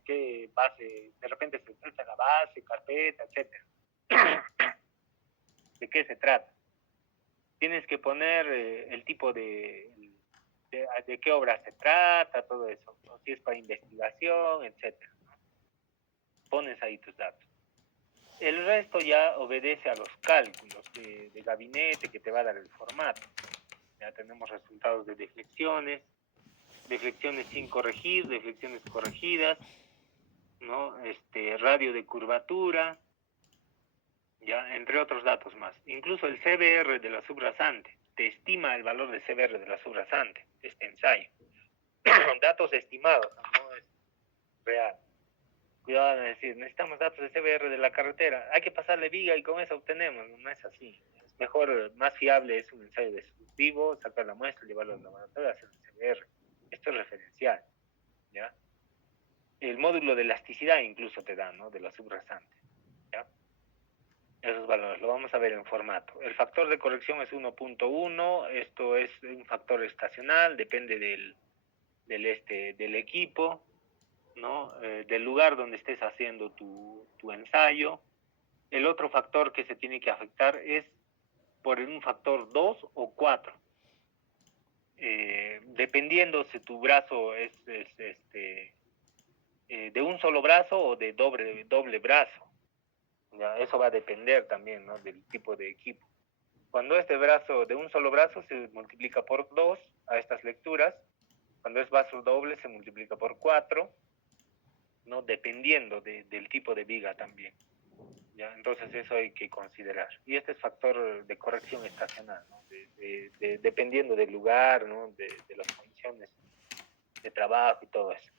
qué base, de repente se trata la base, carpeta, etcétera. ¿De qué se trata? Tienes que poner el tipo de qué obra se trata, todo eso, ¿no? Si es para investigación, etcétera, ¿no? Pones ahí tus datos. El resto ya obedece a los cálculos de gabinete que te va a dar el formato. Ya tenemos resultados de deflexiones sin corregir, deflexiones corregidas, ¿no? Radio de curvatura, ya, entre otros datos más. Incluso el CBR de la subrasante, te estima el valor de CBR de la subrasante, este ensayo. Datos estimados, no es real. Cuidado de decir, necesitamos datos de CBR de la carretera, hay que pasarle viga y con eso obtenemos. No es así. Es mejor, más fiable es un ensayo destructivo, sacar la muestra, llevarlo al laboratorio, hacer el CBR. Esto es referencial, ¿ya? El módulo de elasticidad incluso te da, ¿no? De la subrasante, ¿ya? Esos valores, lo vamos a ver en formato. El factor de corrección es 1.1, esto es un factor estacional, depende del equipo, ¿no? Del lugar donde estés haciendo tu ensayo. El otro factor que se tiene que afectar es por un factor 2 o 4. dependiendo si tu brazo es de un solo brazo o de doble brazo. ¿Ya? Eso va a depender también, ¿no?, del tipo de equipo. Cuando es de un solo brazo, se multiplica por 2 a estas lecturas. Cuando es brazo doble, se multiplica por 4, ¿no?, dependiendo del tipo de viga también. ¿Ya? Entonces eso hay que considerar. Y este es factor de corrección estacional, ¿no?, dependiendo del lugar, ¿no?, de las condiciones de trabajo y todo eso.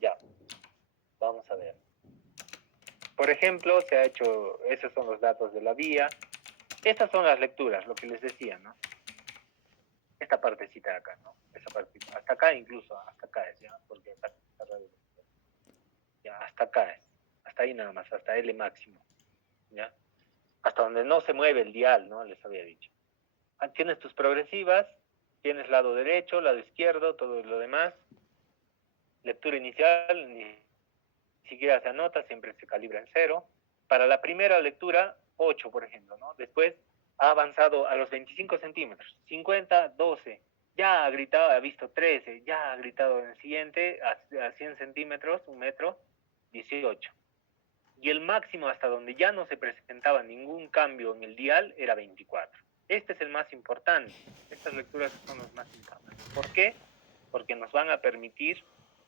Ya, vamos a ver. Por ejemplo, se ha hecho, esos son los datos de la vía. Estas son las lecturas, lo que les decía, ¿no? Esta partecita de acá, ¿no? Esa partecita, hasta acá incluso, hasta acá es, ¿ya? Porque acá está raro. Ya, hasta acá es, hasta ahí nada más, hasta L máximo, ¿ya? Hasta donde no se mueve el dial, ¿no? Les había dicho. Tienes tus progresivas, tienes lado derecho, lado izquierdo, todo lo demás. Lectura inicial, ni siquiera se anota, siempre se calibra en 0. Para la primera lectura, 8, por ejemplo, ¿no? Después ha avanzado a los 25 centímetros, 50, 12, ya ha gritado, ha visto 13, ya ha gritado en el siguiente, a 100 centímetros, 1 metro, 18. Y el máximo hasta donde ya no se presentaba ningún cambio en el dial era 24. Este es el más importante. Estas lecturas son las más importantes. ¿Por qué? Porque nos van a permitir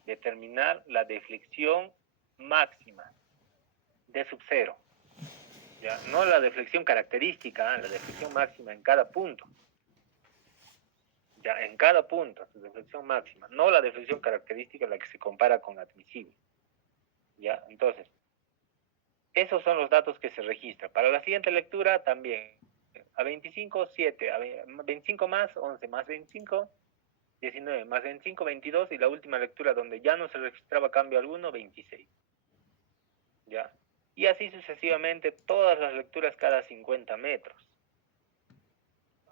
determinar la deflexión máxima de sub 0. ¿Ya? No la deflexión característica, la deflexión máxima en cada punto. Ya, en cada punto, su deflexión máxima. No la deflexión característica, la que se compara con admisible. ¿Ya? Entonces, esos son los datos que se registran. Para la siguiente lectura también. A 25, 7. A 25 más, 11 más 25, 19 más 25, 22. Y la última lectura donde ya no se registraba cambio alguno, 26. ¿Ya? Y así sucesivamente todas las lecturas cada 50 metros.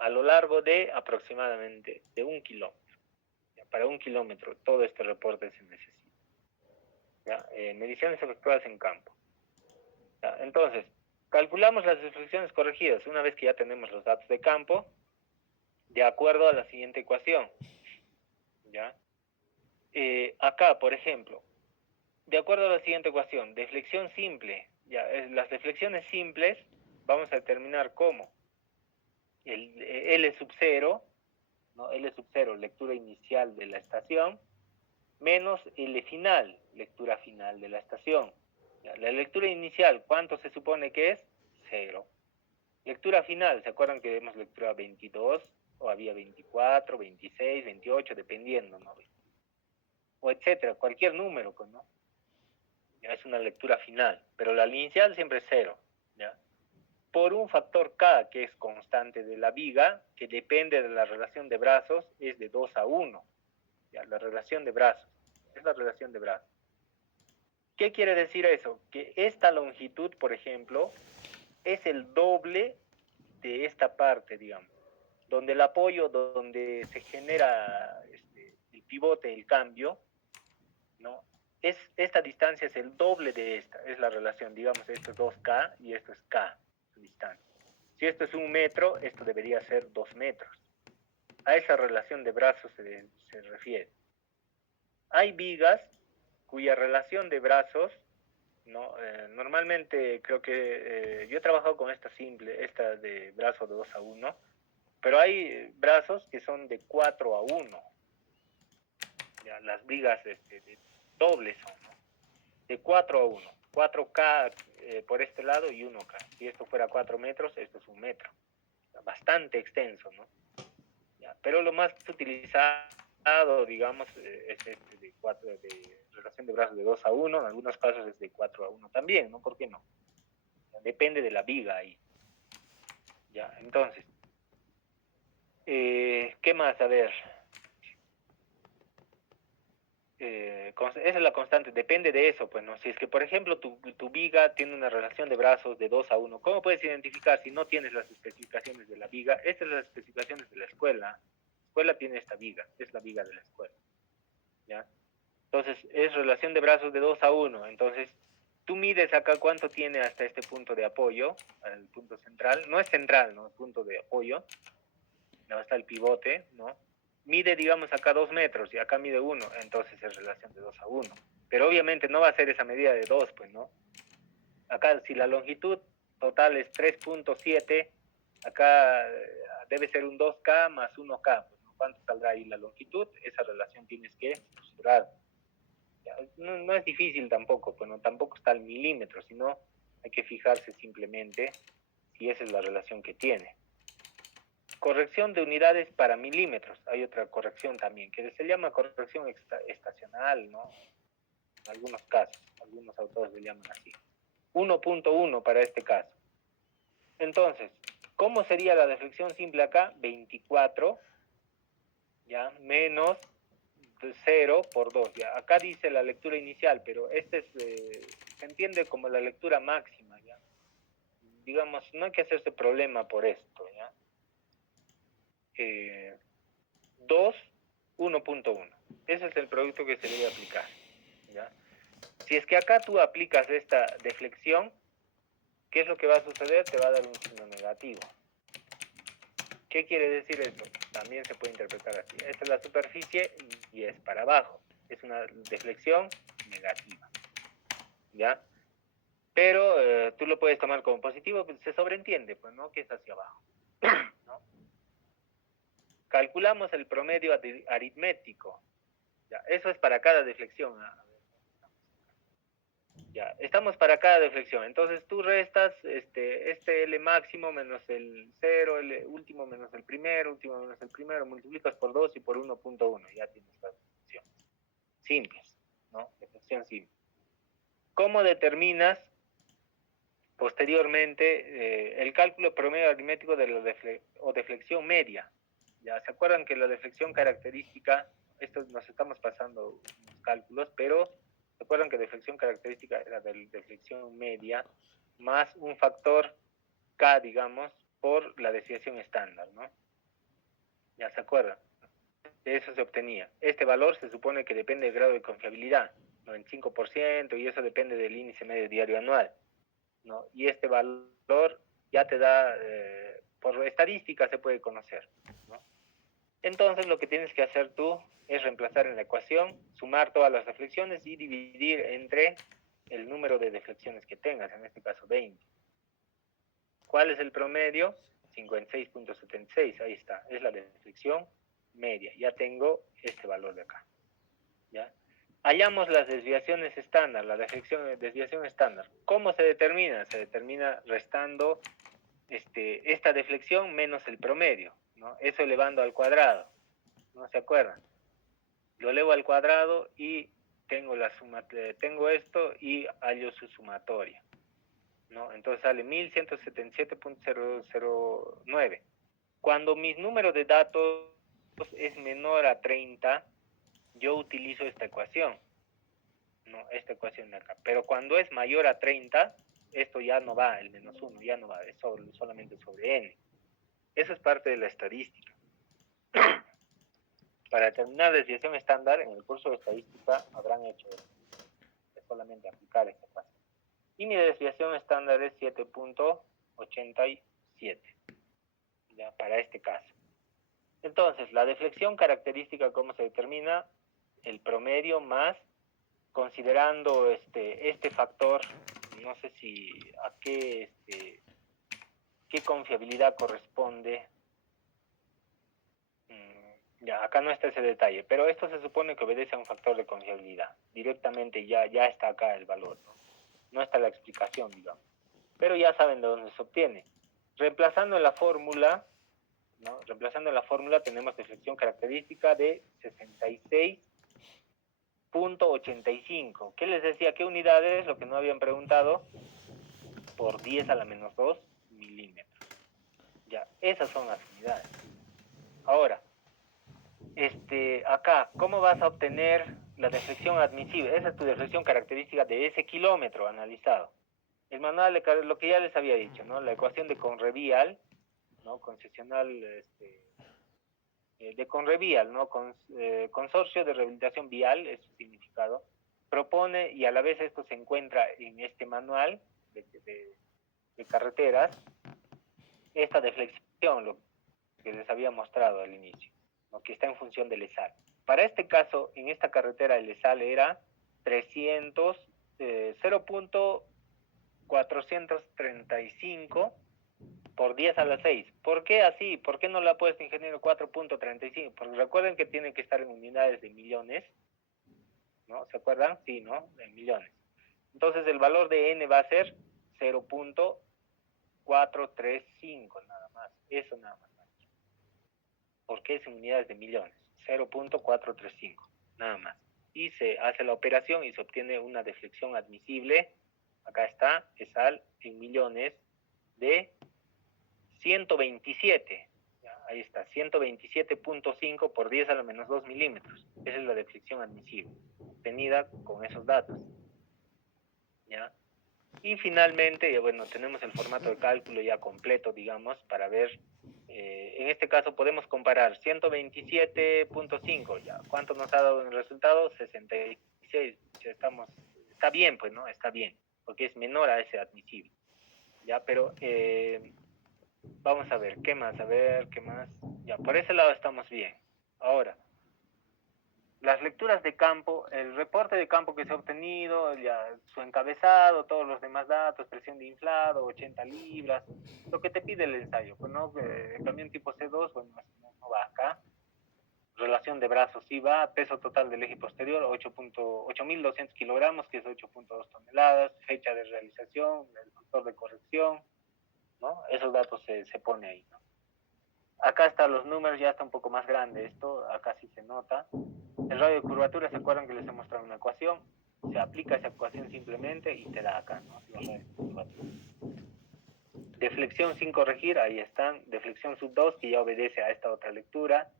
A lo largo de aproximadamente de 1 kilómetro. ¿Ya? Para 1 kilómetro todo este reporte se necesita. ¿Ya? Mediciones efectuadas en campo. ¿Ya? Entonces, calculamos las deflexiones corregidas una vez que ya tenemos los datos de campo, de acuerdo a la siguiente ecuación. ¿Ya? Acá, por ejemplo, de acuerdo a la siguiente ecuación, deflexión simple. ¿Ya? Las deflexiones simples vamos a determinar cómo el L sub 0, ¿no? L sub 0, lectura inicial de la estación, menos L final, lectura final de la estación. ¿Ya? La lectura inicial, ¿cuánto se supone que es? 0. Lectura final, ¿se acuerdan que vemos lectura 22? O había 24, 26, 28, dependiendo, ¿no? O etcétera, cualquier número, pues, ¿no? Ya es una lectura final, pero la inicial siempre es 0, ¿ya? Por un factor K, que es constante de la viga, que depende de la relación de brazos, es de 2 a 1. ¿Ya? La relación de brazos, es la relación de brazos. ¿Qué quiere decir eso? Que esta longitud, por ejemplo, es el doble de esta parte, digamos, donde el apoyo, donde se genera el pivote, el cambio, ¿no? Esta distancia es el doble de esta, es la relación, digamos, esto es 2K y esto es K, su distancia. Si esto es 1 metro, esto debería ser 2 metros. A esa relación de brazos se refiere. Hay vigas cuya relación de brazos, ¿no? Normalmente creo que yo he trabajado con esta simple, esta de brazo de 2 a 1, pero hay brazos que son de 4 a 1. ¿Ya? Las vigas dobles son, ¿no? De 4 a 1. 4K por este lado y 1K. Si esto fuera 4 metros, esto es 1 metro. Bastante extenso, ¿no? ¿Ya? Pero lo más utilizado, digamos, es de relación de brazos de 2 a 1. En algunos casos es de 4 a 1 también, ¿no? ¿Por qué no? Depende de la viga ahí. ¿Ya? Entonces, ¿qué más? A ver. Esa es la constante, depende de eso, pues, ¿no? Si es que, por ejemplo, tu viga tiene una relación de brazos de 2 a 1, ¿cómo puedes identificar si no tienes las especificaciones de la viga? Estas son las especificaciones de la escuela. La escuela tiene esta viga, es la viga de la escuela, ¿ya? Entonces, es relación de brazos de 2 a 1, entonces, tú mides acá cuánto tiene hasta este punto de apoyo, el punto central, no es central, ¿no? El punto de apoyo, hasta el pivote, ¿no? mide, digamos, acá 2 metros y acá mide 1, entonces es relación de 2 a 1. Pero obviamente no va a ser esa medida de 2, pues, ¿no? Acá, si la longitud total es 3.7, acá debe ser un 2K más 1K. Pues, ¿no? ¿Cuánto saldrá ahí la longitud? Esa relación tienes que mesurar. No es difícil tampoco, pues no, tampoco está al milímetro, sino hay que fijarse simplemente si esa es la relación que tiene. Corrección de unidades para milímetros. Hay otra corrección también, que se llama corrección estacional, ¿no? En algunos casos, algunos autores le llaman así. 1.1 para este caso. Entonces, ¿cómo sería la deflexión simple acá? 24, ¿ya? Menos 0 por 2. ¿Ya? Acá dice la lectura inicial, pero este se entiende como la lectura máxima, ¿ya? Digamos, no hay que hacerse problema por esto, ¿ya? 2, 1.1. Ese es el producto que se debe aplicar, ¿ya? Si es que acá tú aplicas esta deflexión, ¿qué es lo que va a suceder? Te va a dar un signo negativo. ¿Qué quiere decir esto? También se puede interpretar así. Esta es la superficie y es para abajo. Es una deflexión negativa, ¿ya? Pero tú lo puedes tomar como positivo, pues se sobreentiende, pues, ¿no? Que es hacia abajo, ¿no? Calculamos el promedio aritmético. ¿Ya? Eso es para cada deflexión. Ya, estamos para cada deflexión. Entonces tú restas este L máximo menos el 0, L último menos el primero, último menos el primero, multiplicas por 2 y por 1.1. Ya tienes la deflexión. Simples, ¿no? Deflexión simple. ¿Cómo determinas posteriormente el cálculo promedio aritmético de la deflexión media? Ya se acuerdan que la deflexión característica, esto nos estamos pasando unos cálculos, pero se acuerdan que deflexión característica era de deflexión media más un factor K, digamos, por la desviación estándar, ¿no? Ya se acuerdan. De eso se obtenía. Este valor se supone que depende del grado de confiabilidad, 95%, y eso depende del índice medio diario anual, ¿no? Y este valor ya te da, por estadística se puede conocer, ¿no? Entonces lo que tienes que hacer tú es reemplazar en la ecuación, sumar todas las deflexiones y dividir entre el número de deflexiones que tengas, en este caso 20. ¿Cuál es el promedio? 56.76, ahí está, es la deflexión media. Ya tengo este valor de acá, ¿ya? Hallamos las desviaciones estándar, la desviación estándar. ¿Cómo se determina? Se determina restando esta deflexión menos el promedio, ¿no? Eso elevando al cuadrado, ¿no se acuerdan? Lo elevo al cuadrado y tengo esto y hallo su sumatoria, ¿no? Entonces sale 1177.009. Cuando mis números de datos es menor a 30, yo utilizo esta ecuación, ¿no? Esta ecuación de acá. Pero cuando es mayor a 30, esto ya no va, el menos 1, ya no va, es solamente sobre n. Eso es parte de la estadística. Para determinar desviación estándar, en el curso de estadística habrán hecho eso. Es solamente aplicar esta ecuación. Y mi desviación estándar es 7.87, ya, para este caso. Entonces, la deflexión característica, ¿cómo se determina? El promedio más, considerando este factor, no sé si a qué confiabilidad corresponde. Ya, acá no está ese detalle, pero esto se supone que obedece a un factor de confiabilidad. Directamente ya está acá el valor, ¿no? No está la explicación, digamos. Pero ya saben de dónde se obtiene. Reemplazando la fórmula, ¿no? Reemplazando la fórmula tenemos deflexión característica de 66.85. ¿Qué les decía? ¿Qué unidades? Lo que no habían preguntado. Por 10 a la menos 2 milímetros. Ya, esas son las unidades. Ahora, acá, ¿cómo vas a obtener la deflexión admisible? Esa es tu deflexión característica de ese kilómetro analizado. El manual, lo que ya les había dicho, ¿no? La ecuación de Conrevial, ¿no? Concesional de Conrevial, ¿no? Consorcio de Rehabilitación Vial, es su significado, propone, y a la vez esto se encuentra en este manual de carreteras, esta deflexión, lo que les había mostrado al inicio. ¿no? Que está en función del ESAL. Para este caso, en esta carretera el ESAL era 0.435 por 10 a la 6. ¿Por qué así? ¿Por qué no la ha puesto, ingeniero, 4.35? Porque recuerden que tiene que estar en unidades de millones, ¿no? ¿Se acuerdan? Sí, ¿no? En millones. Entonces el valor de n va a ser 0.435 nada más. Eso nada más. Porque es en unidades de millones. 0.435 nada más. Y se hace la operación y se obtiene una deflexión admisible. Acá está, ESAL en millones de 127. ¿Ya? Ahí está, 127.5 por 10 a la menos 2 milímetros. Esa es la deflexión admisible, obtenida con esos datos. ¿Ya? Y finalmente, bueno, tenemos el formato de cálculo ya completo, digamos, para ver, en este caso podemos comparar 127.5, ya, ¿cuánto nos ha dado en el resultado? 66, ya está bien, pues, ¿no? Está bien, porque es menor a ese admisible, ya, pero vamos a ver, ¿qué más? A ver, ¿qué más? Ya, por ese lado estamos bien. Ahora, las lecturas de campo, el reporte de campo que se ha obtenido, ya su encabezado, todos los demás datos, presión de inflado, 80 libras, lo que te pide el ensayo, pues no, el camión tipo C2, bueno, no va acá, relación de brazos sí va, peso total del eje posterior, 8.200 kilogramos, que es 8.2 toneladas, fecha de realización, el factor de corrección, ¿no? Esos datos se pone ahí, ¿no? Acá están los números, ya está un poco más grande esto, acá sí se nota. El radio de curvatura, ¿se acuerdan que les he mostrado una ecuación? Se aplica esa ecuación simplemente y te da acá, ¿no? Los radios de curvatura. Deflexión sin corregir, ahí están. Deflexión sub 2, que ya obedece a esta otra lectura.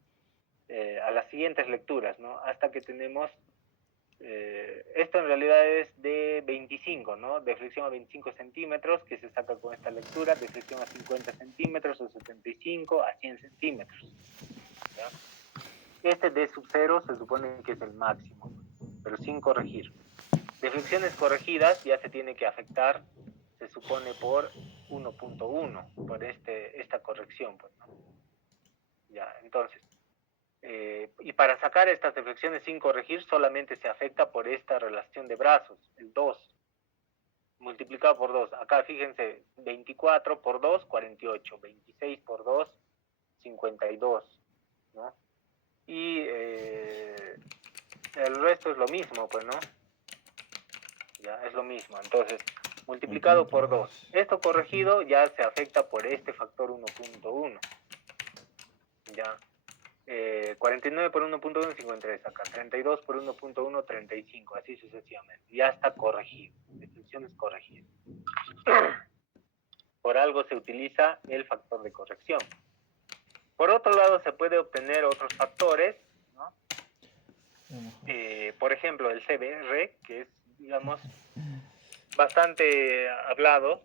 A las siguientes lecturas, ¿no? Hasta que tenemos... esto en realidad es de 25, ¿no? Deflexión a 25 centímetros, que se saca con esta lectura. Deflexión a 50 centímetros, a 75, a 100 centímetros. ¿Ya? Este D sub 0 se supone que es el máximo, pero sin corregir. Deflexiones corregidas ya se tiene que afectar, se supone por 1.1, por esta corrección, pues, ¿no? Ya, entonces, y para sacar estas deflexiones sin corregir solamente se afecta por esta relación de brazos, el 2, multiplicado por 2. Acá fíjense, 24 por 2, 48, 26 por 2, 52, ¿no? Y el resto es lo mismo, pues, ¿no? Ya, es lo mismo. Entonces, multiplicado por 2. Esto corregido ya se afecta por este factor 1.1. Ya. 49 por 1.1, 53 acá. 32 por 1.1, 35. Así sucesivamente. Ya está corregido. Definición es corregida. Por algo se utiliza el factor de corrección. Por otro lado, se puede obtener otros factores, ¿no? Por ejemplo, el CBR, que es, digamos, bastante hablado,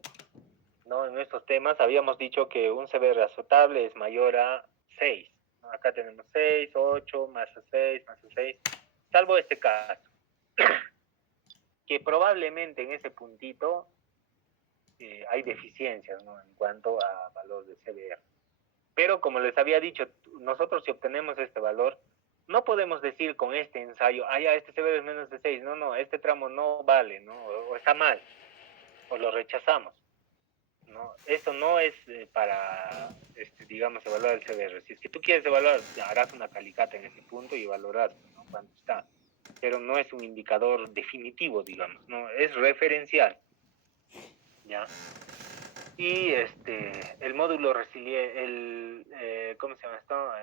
¿no? En estos temas habíamos dicho que un CBR aceptable es mayor a 6, ¿no? Acá tenemos 6, 8, más a 6, más a 6, salvo este caso, que probablemente en ese puntito hay deficiencias, ¿no? En cuanto a valor de CBR. Pero como les había dicho, nosotros si obtenemos este valor, no podemos decir con este ensayo, ya este CBR es menos de 6, no, este tramo no vale, ¿no? O está mal, o lo rechazamos. ¿No? Esto no es para, digamos, evaluar el CBR. Si es que tú quieres evaluar, harás una calicata en ese punto y evaluarás, ¿no? Cuánto está. Pero no es un indicador definitivo, digamos, ¿no? Es referencial. ¿Ya? Y el módulo ¿cómo se llama esto?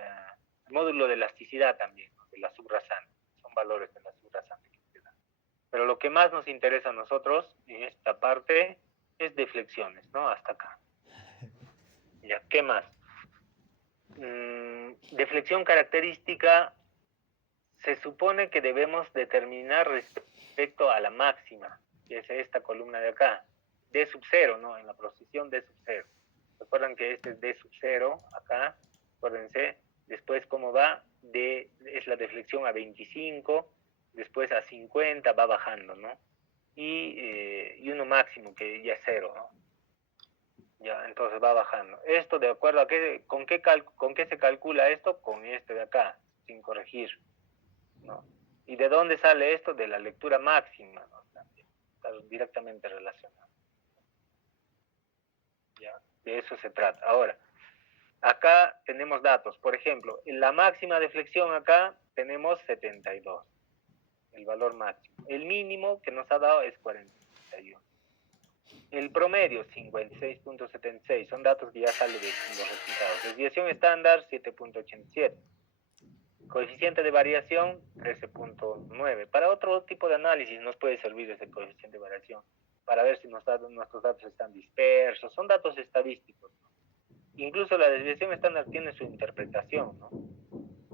El módulo de elasticidad también, ¿no? De la subrasante. Son valores de la subrasante que se dan. Pero lo que más nos interesa a nosotros en esta parte es deflexiones, ¿no? Hasta acá. Ya, ¿qué más? Deflexión característica, se supone que debemos determinar respecto a la máxima, que es esta columna de acá, D sub 0, ¿no? En la posición D sub 0. Recuerdan que este es D sub 0, acá, acuérdense, después cómo va, es la deflexión a 25, después a 50 va bajando, ¿no? Y uno máximo, que ya es 0, ¿no? Ya, entonces va bajando. Esto de acuerdo a con qué se calcula esto, con este de acá, sin corregir, ¿no? ¿Y de dónde sale esto? De la lectura máxima, ¿no? Está directamente relacionado. Ya, de eso se trata. Ahora, acá tenemos datos. Por ejemplo, en la máxima de flexión acá tenemos 72, el valor máximo. El mínimo que nos ha dado es 41. El promedio, 56.76. Son datos que ya salen de los resultados. Desviación estándar, 7.87. Coeficiente de variación, 13.9. Para otro tipo de análisis nos puede servir ese coeficiente de variación, para ver si nuestros datos están dispersos. Son datos estadísticos, ¿no? Incluso la desviación estándar tiene su interpretación, ¿no?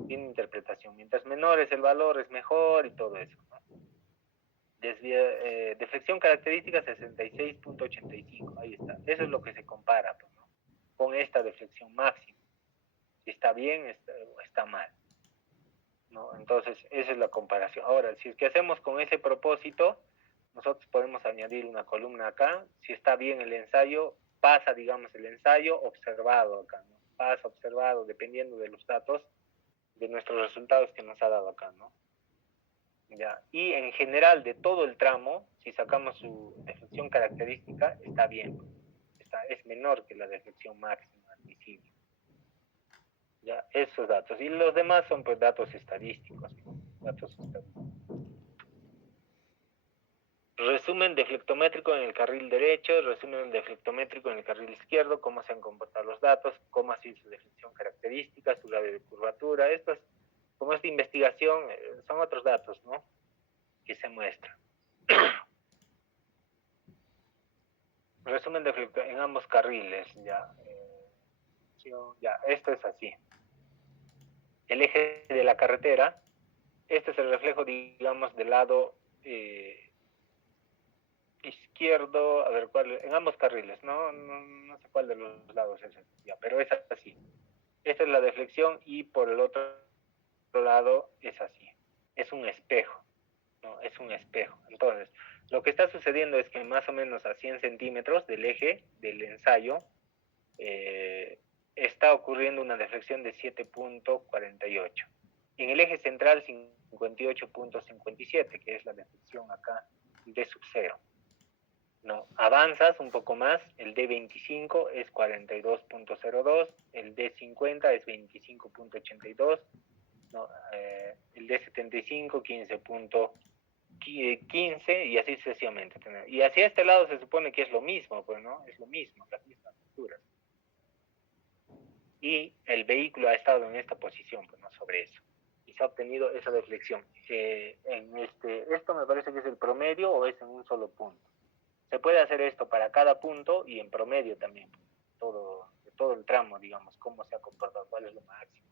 Tiene interpretación. Mientras menor es el valor, es mejor y todo eso, ¿no? Deflexión característica 66.85. Ahí está. Eso es lo que se compara, pues, ¿no? Con esta deflexión máxima. Si está bien o está mal, ¿no? Entonces, esa es la comparación. Ahora, si es que hacemos con ese propósito, nosotros podemos añadir una columna acá. Si está bien el ensayo, pasa, digamos, el ensayo observado acá, ¿no? Pasa observado, dependiendo de los datos, de nuestros resultados que nos ha dado acá, ¿no? Ya. Y en general, de todo el tramo, si sacamos su deflexión característica, está bien. Es menor que la deflexión máxima admisible. Ya, esos datos. Y los demás son pues datos estadísticos, ¿no? Datos estadísticos. Resumen deflectométrico en el carril derecho, resumen deflectométrico en el carril izquierdo, cómo se han comportado los datos, cómo ha sido su deflexión característica, su radio de curvatura. Estos, como esta investigación, son otros datos, ¿no? Que se muestran. Resumen deflecto en ambos carriles, ya. Ya, esto es así. El eje de la carretera, este es el reflejo, digamos, del lado izquierdo, a ver cuál, en ambos carriles, no sé cuál de los lados es, ya, pero es así. Esta es la deflexión y por el otro lado es así. Es un espejo, ¿no? Es un espejo. Entonces, lo que está sucediendo es que más o menos a 100 centímetros del eje del ensayo está ocurriendo una deflexión de 7.48. En el eje central 58.57, que es la deflexión acá de sub 0. No, avanzas un poco más, el D25 es 42.02, el D50 es 25.82, ¿no? El D75 15 y así sucesivamente. Y hacia este lado se supone que es lo mismo, pues, ¿no? Es lo mismo, las mismas alturas. Y el vehículo ha estado en esta posición, pues, ¿no? Sobre eso. Y se ha obtenido esa deflexión. Esto me parece que es el promedio o es en un solo punto. Se puede hacer esto para cada punto y en promedio también, todo el tramo, digamos, cómo se ha comportado, cuál es lo máximo.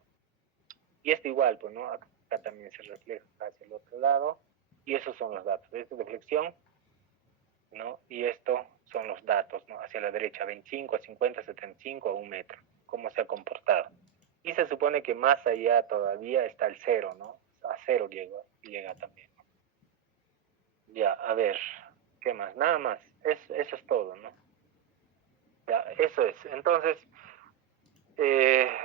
Y esto igual, pues, ¿no? Acá también se refleja hacia el otro lado. Y esos son los datos. Esto es deflexión, ¿no? Y esto son los datos, ¿no? Hacia la derecha, 25, a 50, 75, a 1 metro. Cómo se ha comportado. Y se supone que más allá todavía está el cero, ¿no? A cero llega también. Ya, a ver, ¿qué más? Nada más. Eso es todo, ¿no? Ya, eso es. Entonces,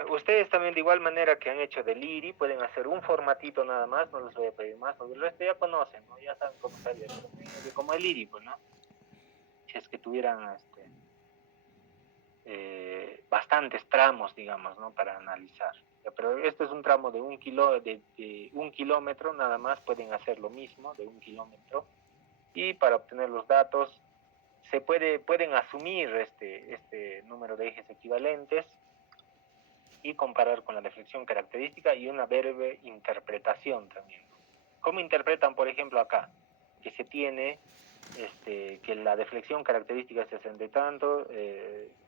ustedes también de igual manera que han hecho del IRI, pueden hacer un formatito nada más, no les voy a pedir más, porque el resto ya conocen, ¿no? Ya saben cómo sale como el IRI, pues, ¿no? Si es que tuvieran bastantes tramos, digamos, ¿no? Para analizar. Ya, pero este es un tramo de 1 kilómetro, nada más pueden hacer lo mismo, de 1 kilómetro, y para obtener los datos pueden asumir este número de ejes equivalentes y comparar con la deflexión característica y una breve interpretación también. ¿Cómo interpretan, por ejemplo, acá? Que se tiene que la deflexión característica es 60 y tanto,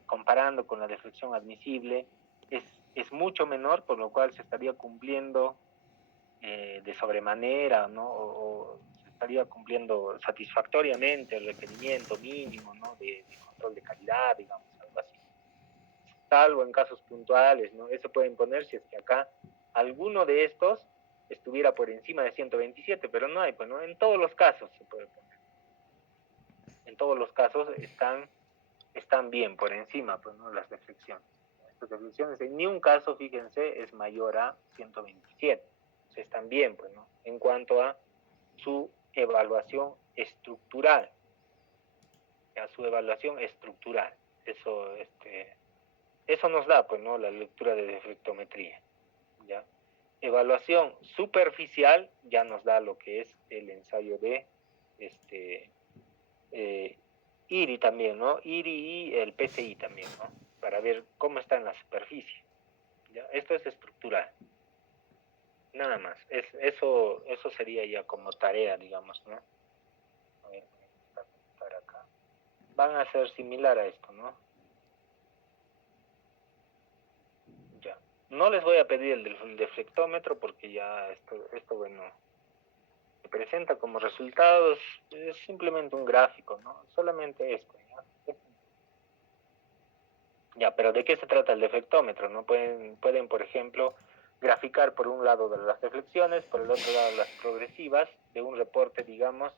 comparando con la deflexión admisible, es mucho menor, por lo cual se estaría cumpliendo de sobremanera, ¿no? O se estaría cumpliendo satisfactoriamente el requerimiento mínimo, ¿no? de control de calidad, digamos, algo así. Salvo en casos puntuales, ¿no? Eso puede imponer si es que acá alguno de estos estuviera por encima de 127, pero no hay, pues, ¿no? En todos los casos se puede poner. En todos los casos están están bien por encima, pues, ¿no? Las deflecciones. Estas deflecciones en ni un caso, fíjense, es mayor a 127. O sea, están bien, pues, ¿no? En cuanto a su evaluación estructural. A su evaluación estructural. Eso nos da, pues, ¿no? La lectura de deflectometría. ¿Ya? Evaluación superficial ya nos da lo que es el ensayo de IRI también, ¿no? IRI y el PCI también, ¿no? Para ver cómo está en la superficie. ¿Ya? Esto es estructural. Nada más. Eso sería ya como tarea, digamos, ¿no? A ver, acá. Van a ser similar a esto, ¿no? Ya. No les voy a pedir el deflectómetro porque ya esto bueno, se presenta como resultados, es simplemente un gráfico, ¿no? Solamente esto, ¿ya? Ya, pero ¿de qué se trata el deflectómetro? ¿No? Pueden, por ejemplo, graficar por un lado de las deflecciones, por el otro lado las progresivas, de un reporte, digamos,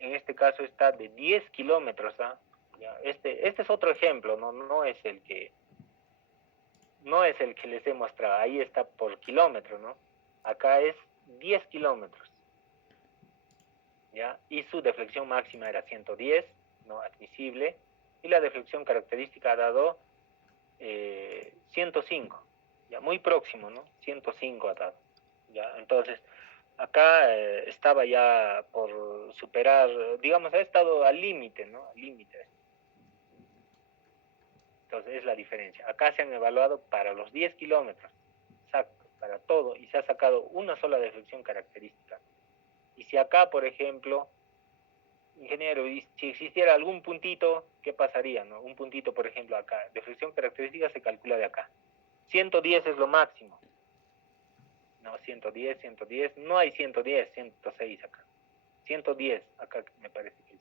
en este caso está de 10 kilómetros, ¿ah? Ya, este es otro ejemplo, no es el que les he mostrado, ahí está por kilómetro, ¿no? Acá es 10 kilómetros, ¿ya? Y su deflexión máxima era 110, ¿no? Admisible, y la deflexión característica ha dado 105, ya muy próximo, ¿no? 105 ha dado, ¿ya? Entonces, acá estaba ya por superar, digamos, ha estado al límite, ¿no? Al límite. Entonces, es la diferencia. Acá se han evaluado para los 10 kilómetros, exacto, para todo, y se ha sacado una sola deflexión característica. Y si acá, por ejemplo, ingeniero, y si existiera algún puntito, ¿qué pasaría, no? Un puntito, por ejemplo, acá, deflexión característica se calcula de acá. 110 es lo máximo. No, 110, 110, no hay 110, 106 acá. 110, acá me parece que sí.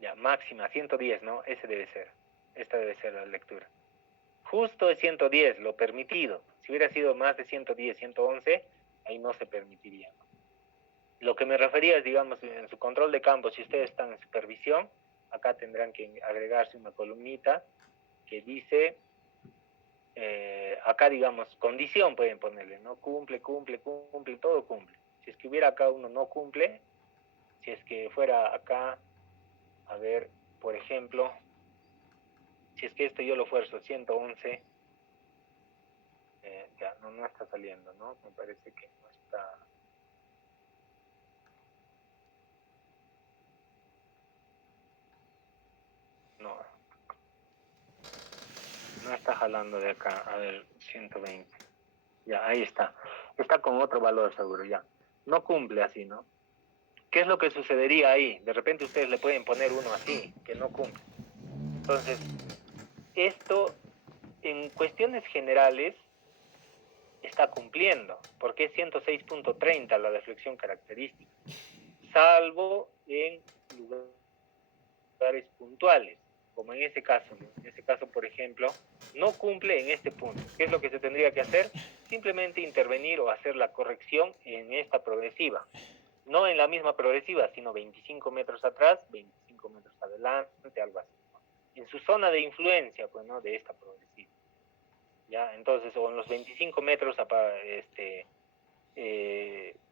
Ya, máxima, 110, ¿no? Ese debe ser. Esta debe ser la lectura. Justo es 110, lo permitido. Si hubiera sido más de 110, 111, ahí no se permitiría, ¿no? Lo que me refería es, digamos, en su control de campo, si ustedes están en supervisión, acá tendrán que agregarse una columnita que dice, acá, digamos, condición pueden ponerle, ¿no? Cumple, todo cumple. Si es que hubiera acá uno no cumple, si es que fuera acá, a ver, por ejemplo, si es que esto yo lo fuerzo 111, ya no está saliendo, ¿no? Me parece que no está... No está jalando de acá, a ver, 120. Ya, ahí está. Está con otro valor seguro, ya. No cumple así, ¿no? ¿Qué es lo que sucedería ahí? De repente ustedes le pueden poner uno así, que no cumple. Entonces, esto en cuestiones generales está cumpliendo, porque es 106.30 la deflexión característica, salvo en lugares puntuales, como en ese caso. En ese caso, por ejemplo, no cumple en este punto. ¿Qué es lo que se tendría que hacer? Simplemente intervenir o hacer la corrección en esta progresiva. No en la misma progresiva, sino 25 metros atrás, 25 metros adelante, algo así, ¿no? En su zona de influencia, pues, ¿no? De esta progresiva. ¿Ya? Entonces, o en los 25 metros,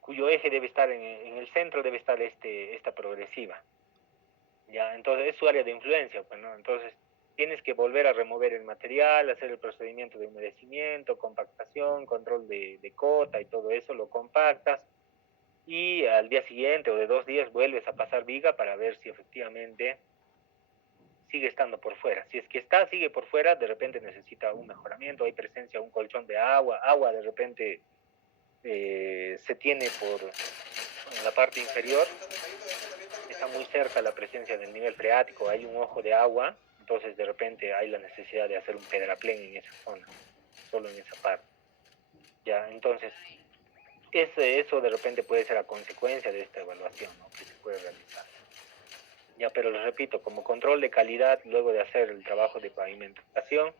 cuyo eje debe estar en el centro, debe estar esta progresiva. ¿Ya? Entonces, es su área de influencia, pues, ¿no? Entonces, tienes que volver a remover el material, hacer el procedimiento de humedecimiento, compactación, control de cota y todo eso, lo compactas, y al día siguiente o de 2 días vuelves a pasar viga para ver si efectivamente sigue estando por fuera. Si es que sigue por fuera, de repente necesita un mejoramiento, hay presencia de un colchón de agua de repente se tiene en la parte inferior, está muy cerca la presencia del nivel freático, hay un ojo de agua, entonces de repente hay la necesidad de hacer un pedraplén en esa zona, solo en esa parte. Ya, entonces, eso de repente puede ser a consecuencia de esta evaluación, ¿no? Que se puede realizar. Ya, pero les repito, como control de calidad, luego de hacer el trabajo de pavimentación,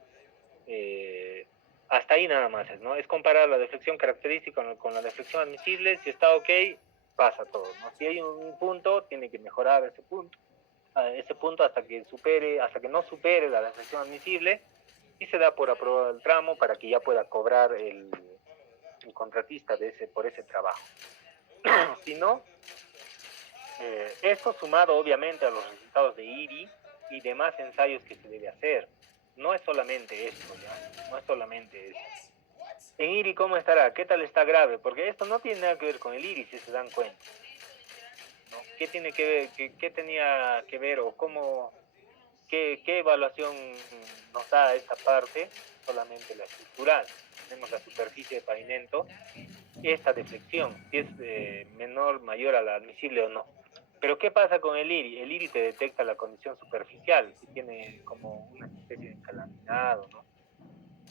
hasta ahí nada más es, ¿no? Es comparar la deflexión característica con la deflexión admisible. Si está ok, pasa todo, ¿no? Si hay un punto, tiene que mejorar ese punto. a ese punto hasta que no supere la deflexión admisible, y se da por aprobado el tramo para que ya pueda cobrar el contratista por ese trabajo. Si no, esto sumado obviamente a los resultados de IRI y demás ensayos que se debe hacer. No es solamente esto, ¿ya? No es solamente eso. En IRI, ¿cómo estará? ¿Qué tal está grave? Porque esto no tiene nada que ver con el IRI, si se dan cuenta, ¿no? ¿Qué tiene que ver? ¿Qué tenía que ver o qué evaluación nos da esta parte? Solamente la estructural. Tenemos la superficie de pavimento, esta deflexión, si es menor, mayor a la admisible o no. Pero ¿qué pasa con el IRI? El IRI te detecta la condición superficial, si tiene como una especie de encalaminado, ¿no?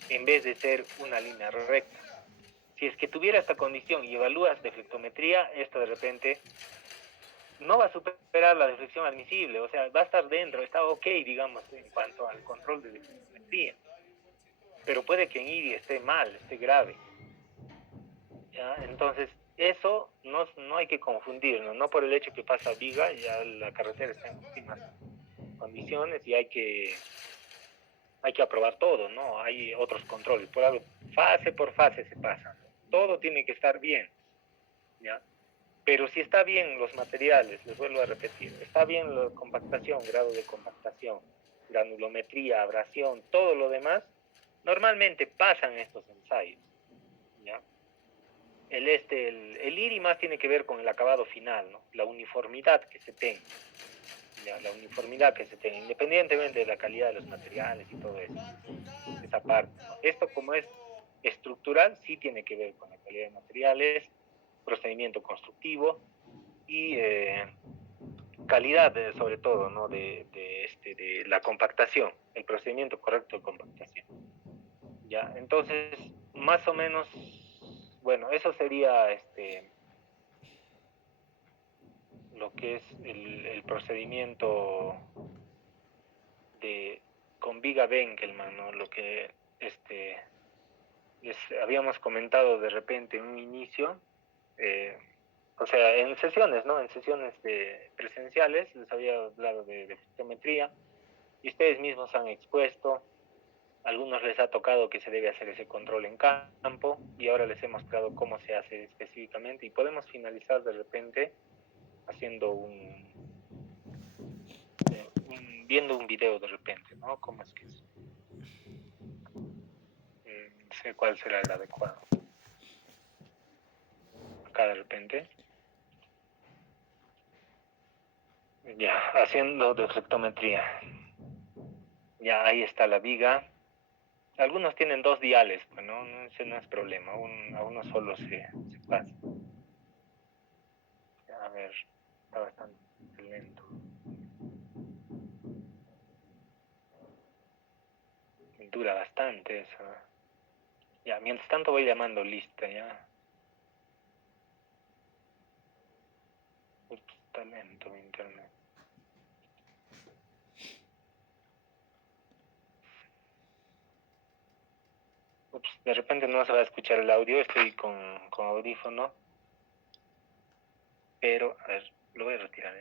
En vez de ser una línea recta. Si es que tuviera esta condición y evalúas deflectometría, esto de repente no va a superar la deflexión admisible, o sea, va a estar dentro, está ok, digamos, en cuanto al control de deflectometría. Pero puede que en IRI esté mal, esté grave. ¿Ya? Entonces, eso no hay que confundirnos, no por el hecho que pasa viga, ya la carretera está en óptimas condiciones y hay que aprobar todo, ¿no? Hay otros controles, fase por fase se pasa, ¿no? Todo tiene que estar bien, ¿ya? Pero si está bien los materiales, les vuelvo a repetir, está bien la compactación, grado de compactación, granulometría, abrasión, todo lo demás, normalmente pasan estos ensayos, ¿ya? El IRI más tiene que ver con el acabado final, ¿no? La uniformidad que se tenga, ¿ya? La uniformidad que se tenga, independientemente de la calidad de los materiales y todo eso, esa parte, ¿no? Esto como es estructural, sí tiene que ver con la calidad de materiales, procedimiento constructivo y calidad sobre todo, ¿no? de la compactación, el procedimiento correcto de compactación. Ya, entonces, más o menos, bueno, eso sería lo que es el procedimiento con Viga Benkelman, ¿no? Lo que les habíamos comentado de repente en un inicio, o sea, en sesiones, ¿no? En sesiones presenciales les había hablado de geometría y ustedes mismos han expuesto. A algunos les ha tocado que se debe hacer ese control en campo y ahora les he mostrado cómo se hace específicamente y podemos finalizar de repente haciendo viendo un video de repente, ¿no? ¿Cómo es que es? No sé cuál será el adecuado. Acá de repente. Ya, haciendo deflectometría. Ya, ahí está la viga. Algunos tienen 2 diales, pues ese no es problema, a uno solo se pasa. A ver, está bastante lento. Dura bastante eso. Ya, mientras tanto voy llamando lista, ya. Ups, está lento mi internet. Ups, de repente no se va a escuchar el audio, estoy con audífono. Pero, a ver, lo voy a retirar, ¿eh?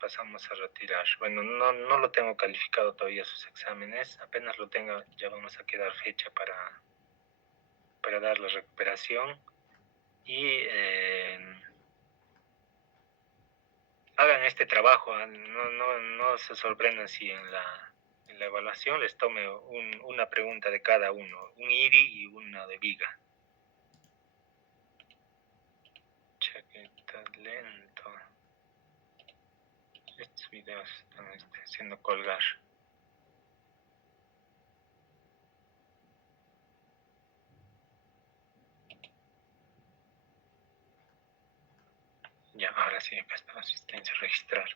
pasamos a retirar. Bueno, no lo tengo calificado todavía sus exámenes, apenas lo tenga ya vamos a quedar fecha para dar la recuperación y hagan este trabajo, no se sorprendan si en la evaluación les tome una pregunta de cada uno, un IRI y una de viga. Cheque, está lento. Estos videos están haciendo colgar. Ya, ahora sí, acá está la asistencia a registrar.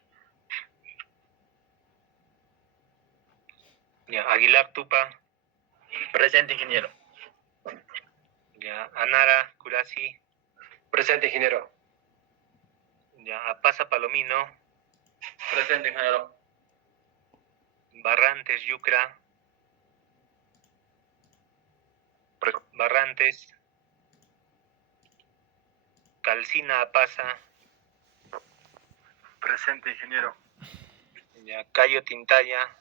Ya, Aguilar Tupa. Presente, ingeniero. Ya, Anara Curasi. Presente, ingeniero. Ya, Apasa Palomino. Presente, ingeniero. Barrantes Yucra. Barrantes. Calcina Apasa. Presente, ingeniero. Ya, Cayo Tintaya.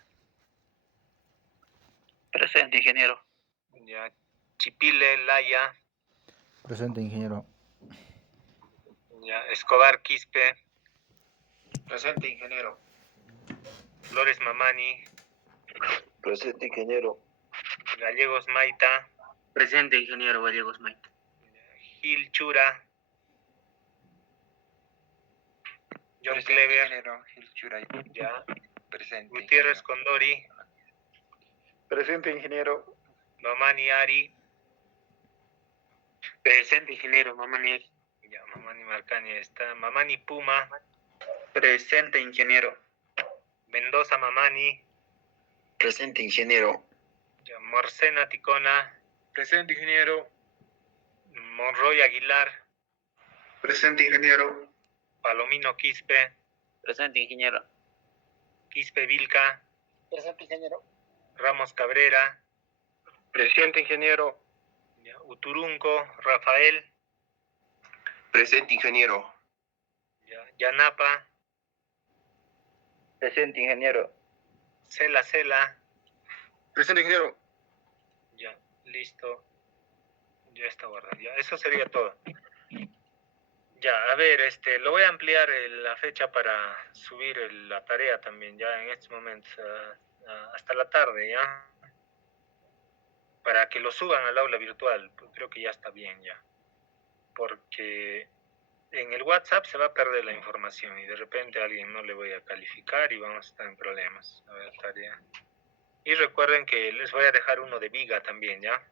Presente, ingeniero. Ya, Chipile Laya. Presente, ingeniero. Ya, Escobar Quispe. Presente, ingeniero. Flores Mamani. Presente, ingeniero. Gallegos Maita. Presente, ingeniero Gallegos Maita. Gil Chura. John Presente, Clever. ingeniero Gil Churay. Ya. Presente. Gutiérrez Condori. Presente, ingeniero. Mamani Ari. Presente, ingeniero Mamani Ari. Ya, Mamani Marcani está. Mamani Puma. Presente, ingeniero. Mendoza Mamani. Presente, ingeniero. Ya, Morcena Ticona. Presente, ingeniero. Monroy Aguilar. Presente, ingeniero. Palomino Quispe. Presente, ingeniero. Quispe Vilca. Presente, ingeniero. Ramos Cabrera. Presente, ingeniero. Ya, Uturunco Rafael. Presente, ingeniero. Ya, Yanapa. Presente, ingeniero. Cela. Presente, ingeniero. Ya, listo. Ya está guardado. Ya, eso sería todo. Ya, a ver, lo voy a ampliar la fecha para subir la tarea también, ya en estos momentos, hasta la tarde, ya. Para que lo suban al aula virtual, creo que ya está bien ya. Porque en el WhatsApp se va a perder la información y de repente a alguien no le voy a calificar y vamos a estar en problemas. A ver, tarea. Y recuerden que les voy a dejar uno de viga también, ¿ya?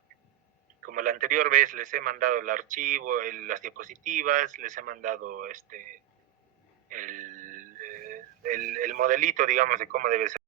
Como la anterior vez les he mandado el archivo, las diapositivas, les he mandado el modelito, digamos, de cómo debe ser